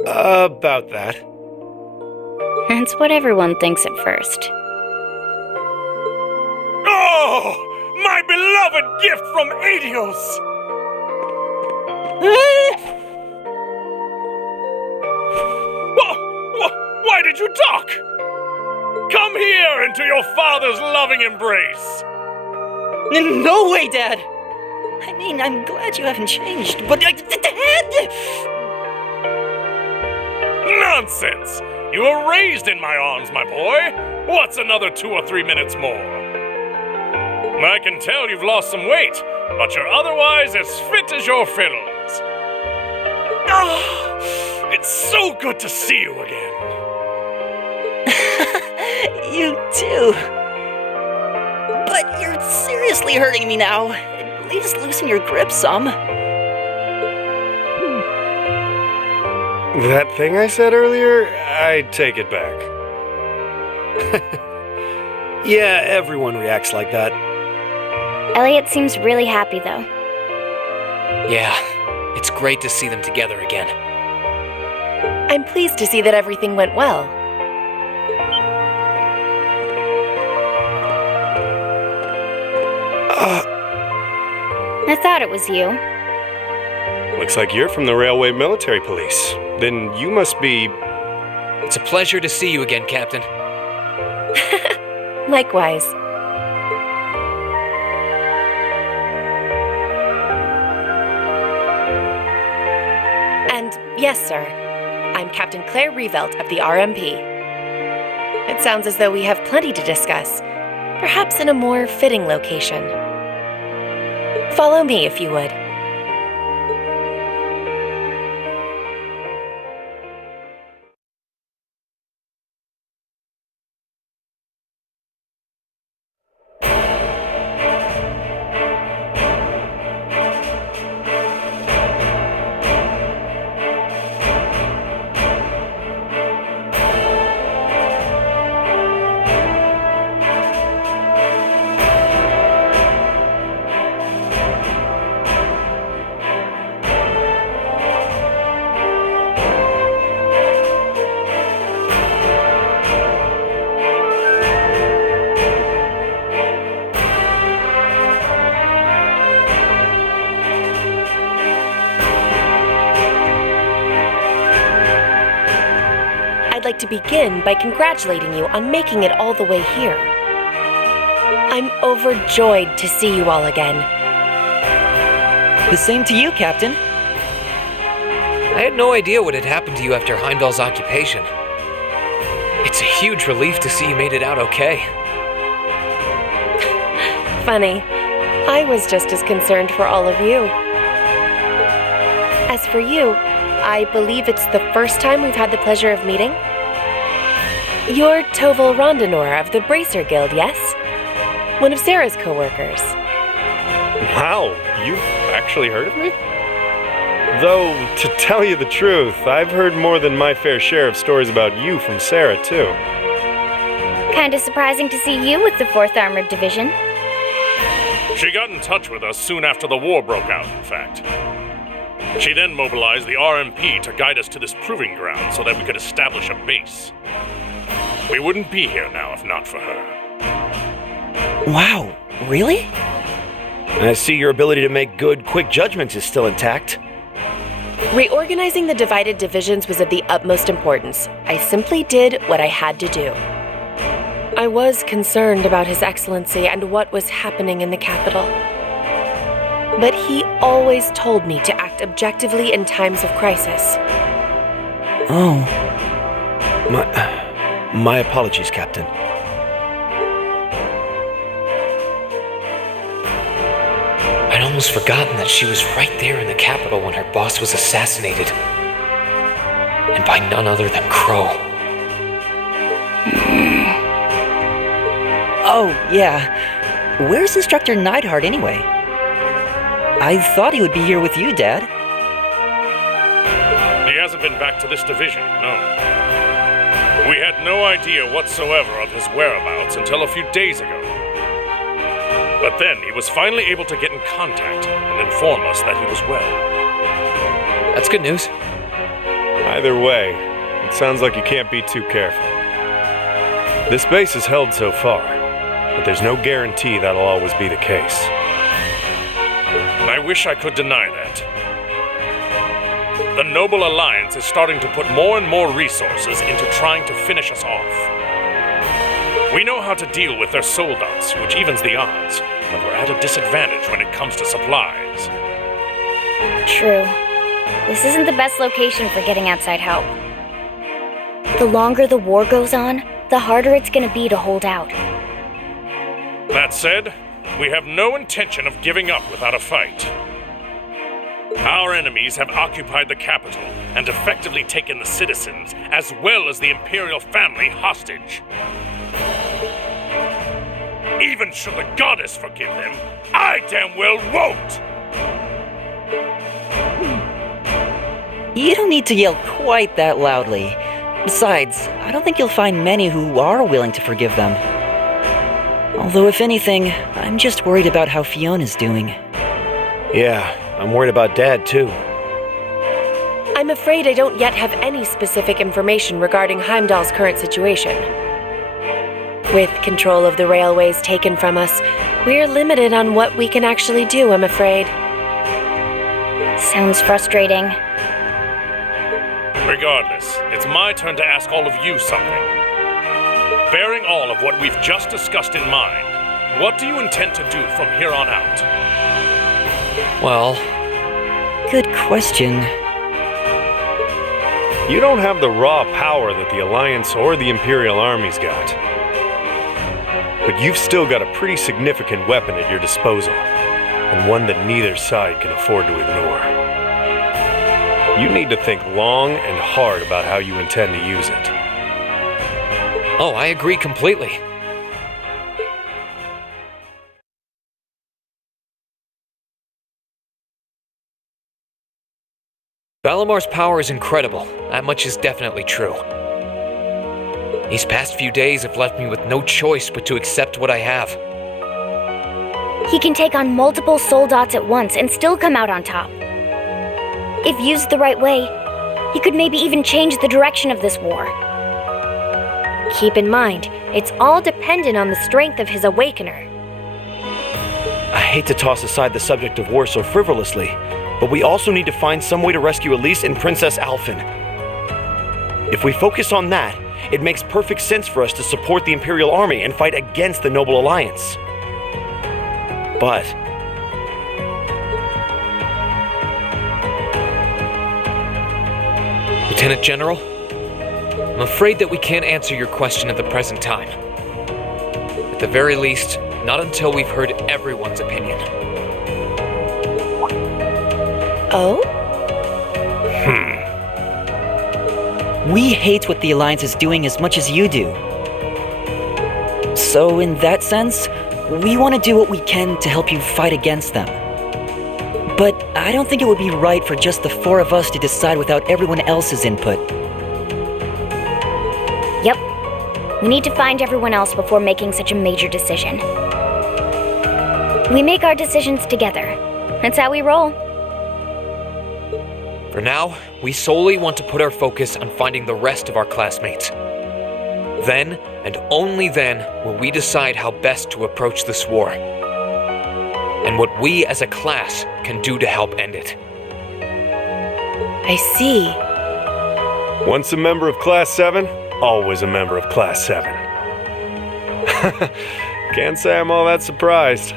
About that. That's what everyone thinks at first. Oh! My beloved gift from Adios! Why did you duck? Come here into your father's loving embrace! No way, Dad! I mean, I'm glad you haven't changed, but Dad! Nonsense! You were raised in my arms, my boy. What's another 2 or 3 minutes more? I can tell you've lost some weight, but you're otherwise as fit as your fiddles. Ah, it's so good to see you again. You too. But you're seriously hurting me now. At least loosen your grip some. That thing I said earlier, I take it back. Yeah, everyone reacts like that. Elliot seems really happy, though. Yeah, it's great to see them together again. I'm pleased to see that everything went well. I thought it was you. Looks like you're from the Railway Military Police. Then you must be... It's a pleasure to see you again, Captain. Likewise. And yes, sir, I'm Captain Claire Revelt of the RMP. It sounds as though we have plenty to discuss, perhaps in a more fitting location. Follow me, if you would. I'd like to begin by congratulating you on making it all the way here. I'm overjoyed to see you all again. The same to you, Captain. I had no idea what had happened to you after Heimdall's occupation. It's a huge relief to see you made it out okay. Funny, I was just as concerned for all of you. As for you, I believe it's the first time we've had the pleasure of meeting? You're Toval Rondanor of the Bracer Guild, yes? one of Sarah's co-workers. Wow, you've actually heard of me? Though, to tell you the truth, I've heard more than my fair share of stories about you from Sarah, too. Kinda surprising to see you with the 4th Armored Division. She got in touch with us soon after the war broke out, in fact. She then mobilized the RMP to guide us to this proving ground so that we could establish a base. We wouldn't be here now if not for her. Wow, really? I see your ability to make good, quick judgments is still intact. Reorganizing the divided divisions was of the utmost importance. I simply did what I had to do. I was concerned about His Excellency and what was happening in the capital. But he always told me to act objectively in times of crisis. Oh. My apologies, Captain. I'd almost forgotten that she was right there in the capital when her boss was assassinated. And by none other than Crow. Oh, yeah. Where's Instructor Neidhart anyway? I thought he would be here with you, Dad. He hasn't been back to this division, no. We had no idea whatsoever of his whereabouts until a few days ago. But then he was finally able to get in contact and inform us that he was well. That's good news. Either way, it sounds like you can't be too careful. This base is held so far, but there's no guarantee that'll always be the case. I wish I could deny that. The Noble Alliance is starting to put more and more resources into trying to finish us off. We know how to deal with their soldats, which evens the odds, but we're at a disadvantage when it comes to supplies. True. This isn't the best location for getting outside help. The longer the war goes on, the harder it's gonna be to hold out. That said, we have no intention of giving up without a fight. Our enemies have occupied the capital and effectively taken the citizens, as well as the Imperial family, hostage. Even should the goddess forgive them, I damn well won't! You don't need to yell quite that loudly. Besides, I don't think you'll find many who are willing to forgive them. Although if anything, I'm just worried about how Fiona's doing. Yeah, I'm worried about Dad, too. I'm afraid I don't yet have any specific information regarding Heimdall's current situation. With control of the railways taken from us, we're limited on what we can actually do, I'm afraid. Sounds frustrating. Regardless, it's my turn to ask all of you something. Bearing all of what we've just discussed in mind, what do you intend to do from here on out? Well... Good question. You don't have the raw power that the Alliance or the Imperial armies got. But you've still got a pretty significant weapon at your disposal, and one that neither side can afford to ignore. You need to think long and hard about how you intend to use it. Oh, I agree completely. Valamar's power is incredible. That much is definitely true. These past few days have left me with no choice but to accept what I have. He can take on multiple soldats at once and still come out on top. If used the right way, he could maybe even change the direction of this war. Keep in mind, it's all dependent on the strength of his Awakener. I hate to toss aside the subject of war so frivolously, but we also need to find some way to rescue Elise and Princess Alphen. If we focus on that, it makes perfect sense for us to support the Imperial Army and fight against the Noble Alliance. But... Lieutenant General, I'm afraid that we can't answer your question at the present time. At the very least, not until we've heard everyone's opinion. Oh? We hate what the Alliance is doing as much as you do. So in that sense, we want to do what we can to help you fight against them. But I don't think it would be right for just the four of us to decide without everyone else's input. Yep. We need to find everyone else before making such a major decision. We make our decisions together. That's how we roll. For now, we solely want to put our focus on finding the rest of our classmates. Then, and only then, will we decide how best to approach this war. And what we as a class can do to help end it. I see. Once a member of Class 7, always a member of Class 7. Can't say I'm all that surprised.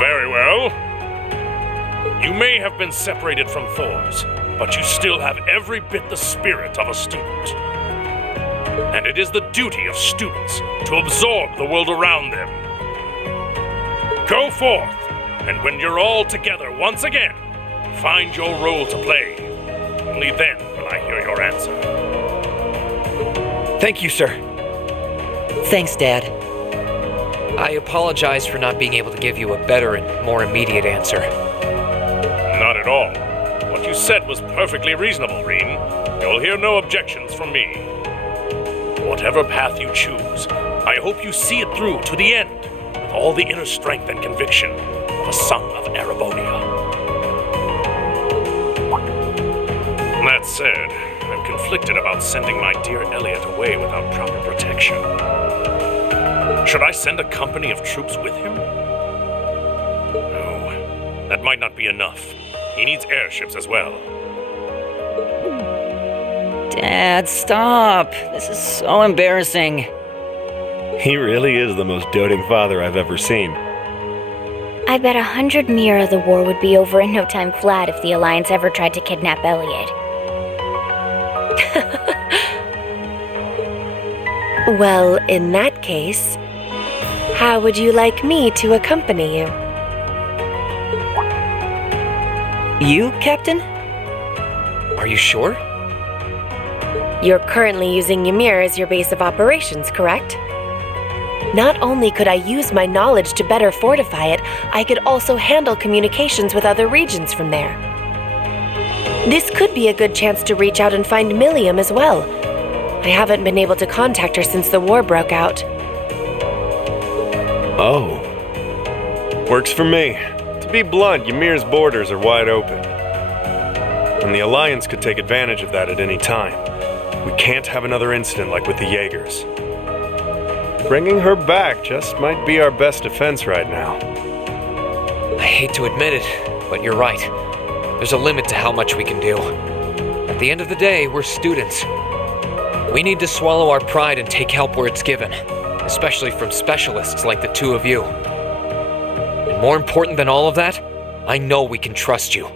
Very well. You may have been separated from Thors, but you still have every bit the spirit of a student. And it is the duty of students to absorb the world around them. Go forth, and when you're all together once again, find your role to play. Only then will I hear your answer. Thank you, sir. Thanks, Dad. I apologize for not being able to give you a better and more immediate answer. Not at all. What you said was perfectly reasonable, Reen. You'll hear no objections from me. Whatever path you choose, I hope you see it through to the end with all the inner strength and conviction of a son of Erebonia. That said, I'm conflicted about sending my dear Elliot away without proper protection. Should I send a company of troops with him? No, that might not be enough. He needs airships as well. Dad, stop. This is so embarrassing. He really is the most doting father I've ever seen. I bet 100 Mira the war would be over in no time flat if the Alliance ever tried to kidnap Elliot. Well, in that case, how would you like me to accompany you? You, Captain? Are you sure? You're currently using Ymir as your base of operations, correct? Not only could I use my knowledge to better fortify it, I could also handle communications with other regions from there. This could be a good chance to reach out and find Milliam as well. I haven't been able to contact her since the war broke out. Oh. Works for me. To be blunt, Ymir's borders are wide open. And the Alliance could take advantage of that at any time. We can't have another incident like with the Jaegers. Bringing her back just might be our best defense right now. I hate to admit it, but you're right. There's a limit to how much we can do. At the end of the day, we're students. We need to swallow our pride and take help where it's given, especially from specialists like the two of you. And more important than all of that, I know we can trust you.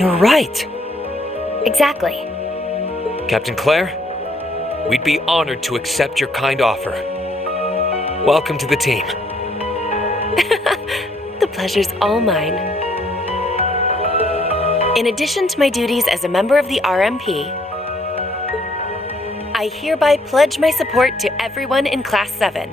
You're right. Exactly. Captain Claire, we'd be honored to accept your kind offer. Welcome to the team. The pleasure's all mine. In addition to my duties as a member of the RMP, I hereby pledge my support to everyone in Class 7.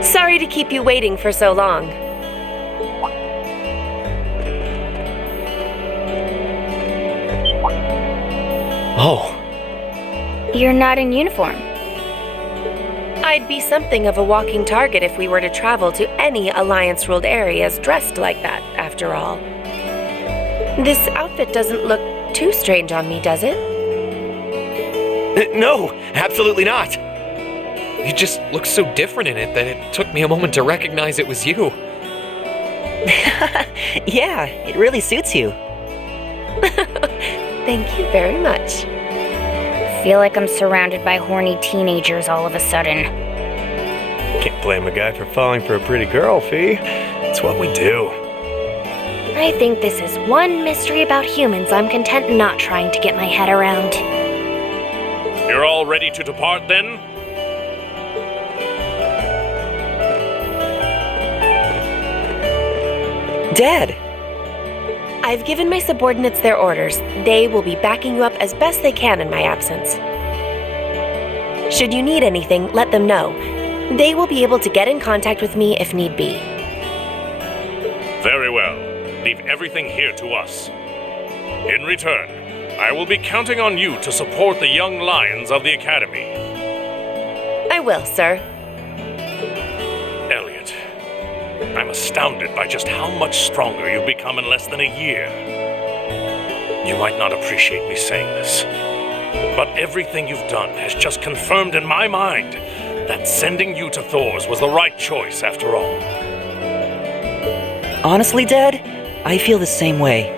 Sorry to keep you waiting for so long. Oh. You're not in uniform. I'd be something of a walking target if we were to travel to any Alliance-ruled areas dressed like that, after all. This outfit doesn't look too strange on me, does it? No, absolutely not. You just look so different in it that it took me a moment to recognize it was you. Yeah, it really suits you. Thank you very much. Feel like I'm surrounded by horny teenagers all of a sudden. Can't blame a guy for falling for a pretty girl, Fee. It's what we do. I think this is one mystery about humans I'm content not trying to get my head around. You're all ready to depart then? Dad! I've given my subordinates their orders. They will be backing you up as best they can in my absence. Should you need anything, let them know. They will be able to get in contact with me if need be. Very well. Leave everything here to us. In return, I will be counting on you to support the young lions of the Academy. I will, sir. Elliot, I'm astounded by just how much stronger you've become in less than a year. You might not appreciate me saying this, but everything you've done has just confirmed in my mind that sending you to Thor's was the right choice after all. Honestly, Dad, I feel the same way.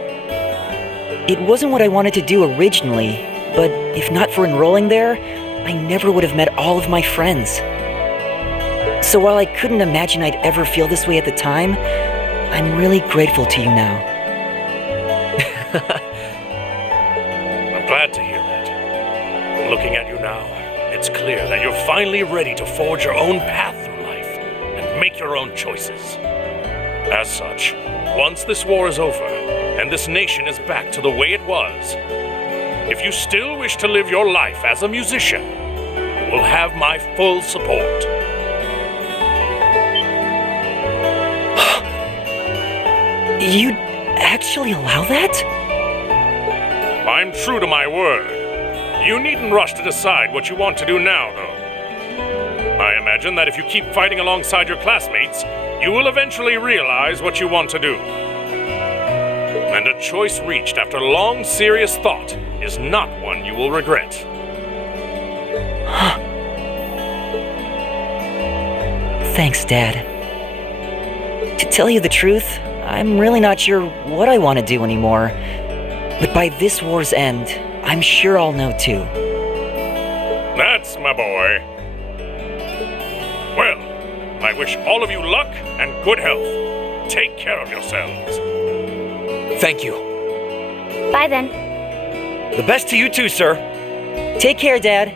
It wasn't what I wanted to do originally, but if not for enrolling there, I never would have met all of my friends. So while I couldn't imagine I'd ever feel this way at the time, I'm really grateful to you now. I'm glad to hear that. Looking at you now, it's clear that you're finally ready to forge your own path through life and make your own choices. As such, once this war is over and this nation is back to the way it was, if you still wish to live your life as a musician, you will have my full support. You'd actually allow that? I'm true to my word. You needn't rush to decide what you want to do now, though. I imagine that if you keep fighting alongside your classmates, you will eventually realize what you want to do. And a choice reached after long, serious thought is not one you will regret. Thanks, Dad. To tell you the truth, I'm really not sure what I want to do anymore. But by this war's end, I'm sure I'll know too. That's my boy. Well, I wish all of you luck and good health. Take care of yourselves. Thank you. Bye then. The best to you too, sir. Take care, Dad.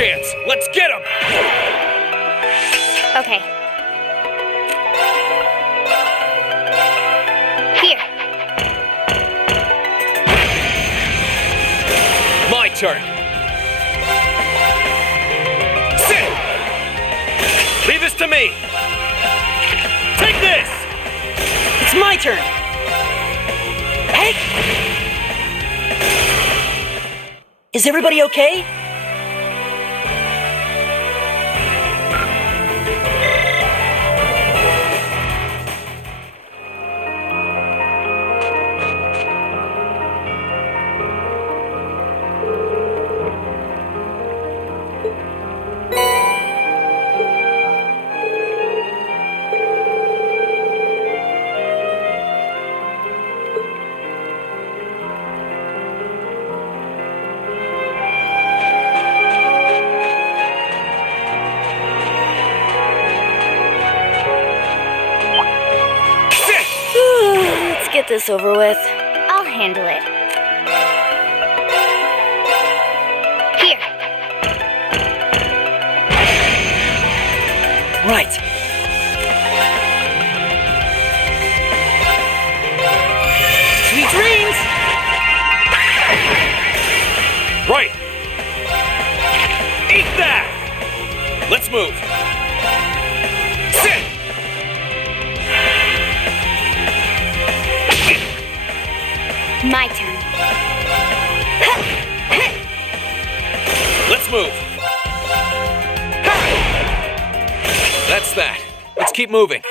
chance. Let's get him! Okay. Here. My turn. Sit! Leave this to me. Take this! It's my turn! Hey! Is everybody okay? Get this over with. I'll handle it. Here. Right. Sweet dreams! Right. Eat that! Let's move. Sit! My turn. Let's move. That's that. Let's keep moving.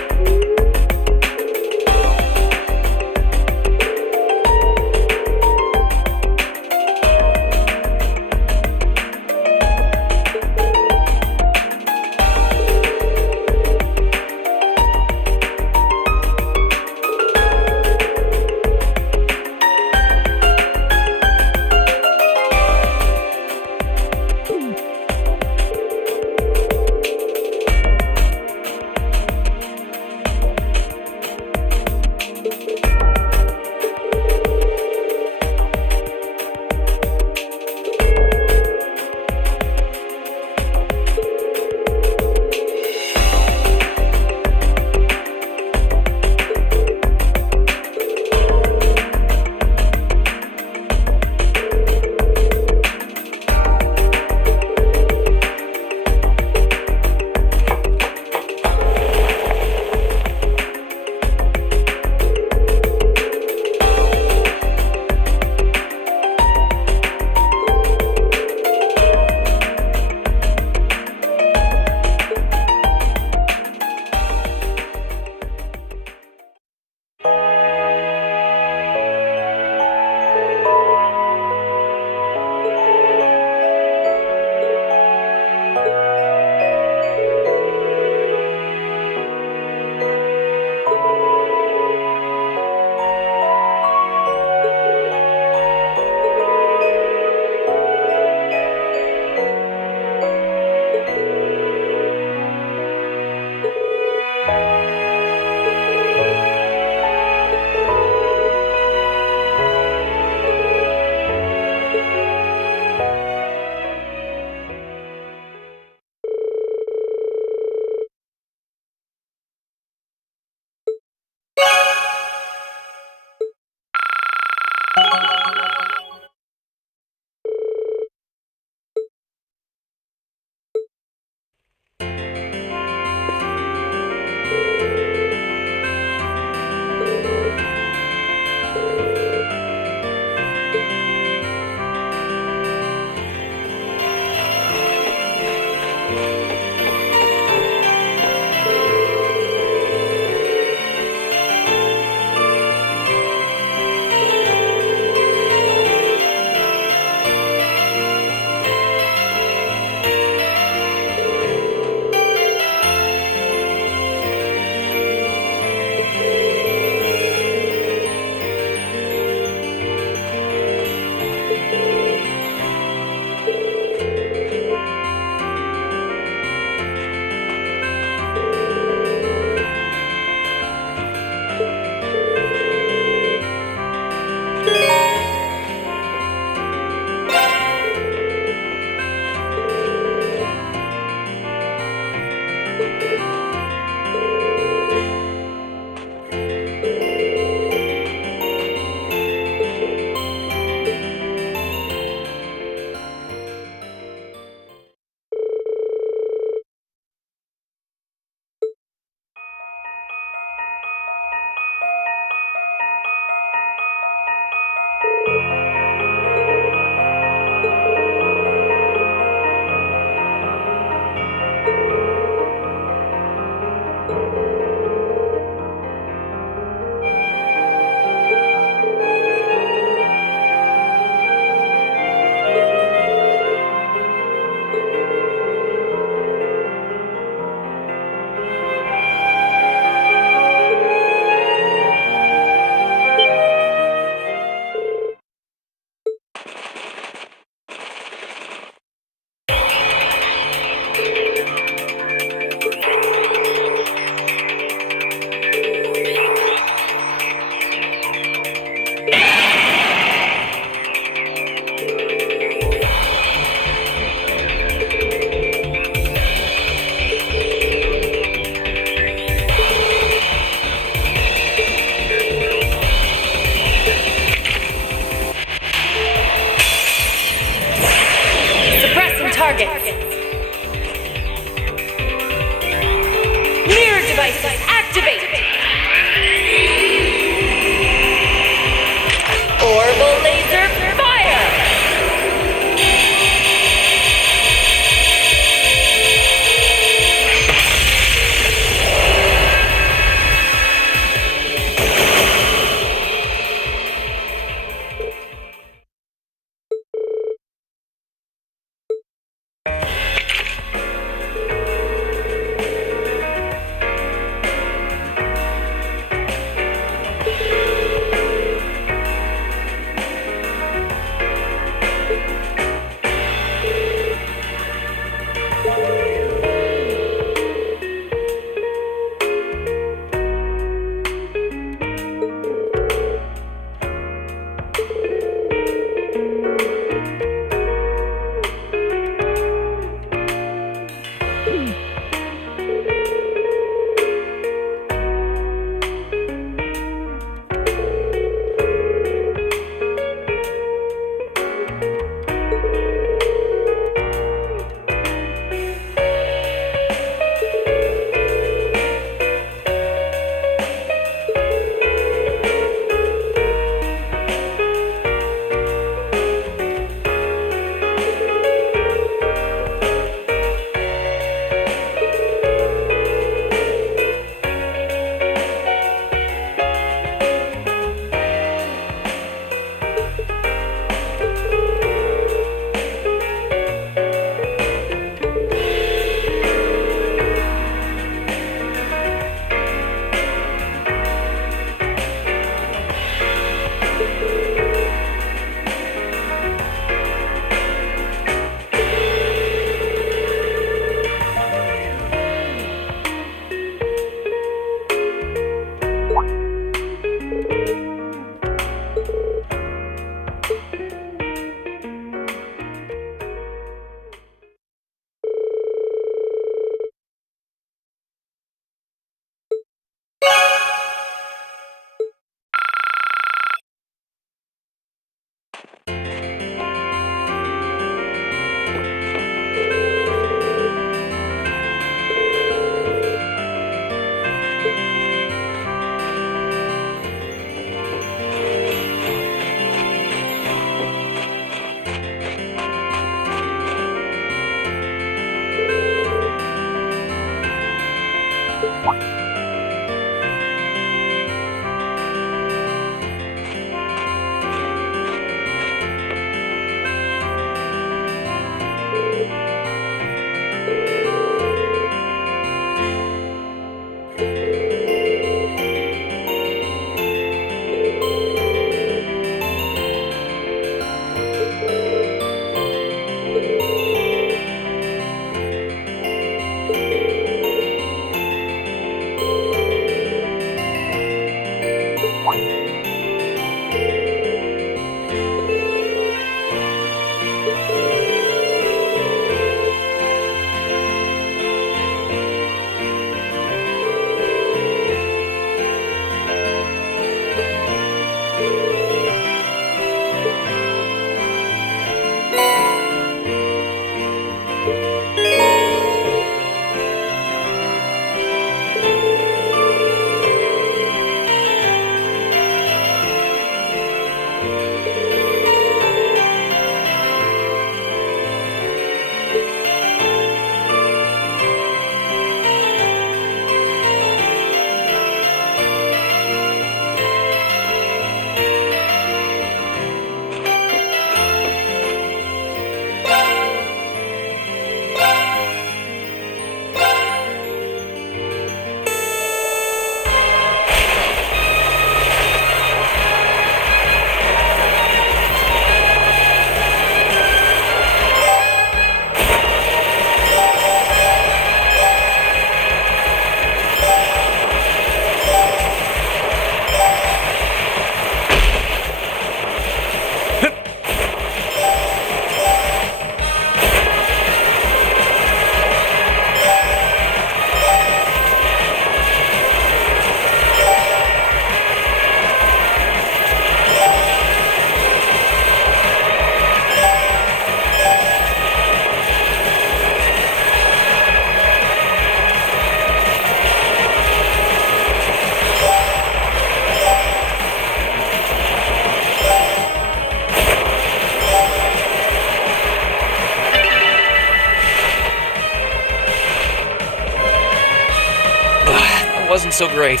wasn't so great.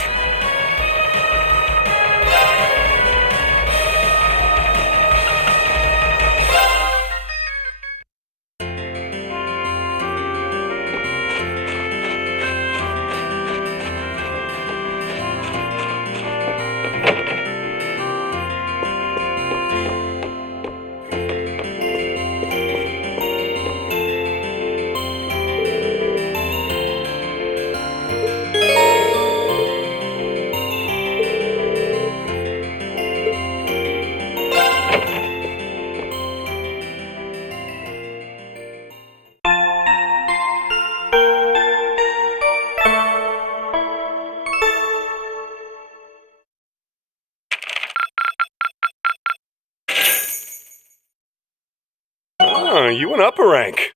Oh, you went up a rank.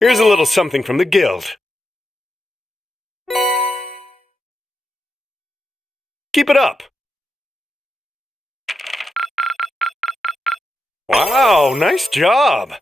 Here's a little something from the guild. Keep it up. Wow, nice job.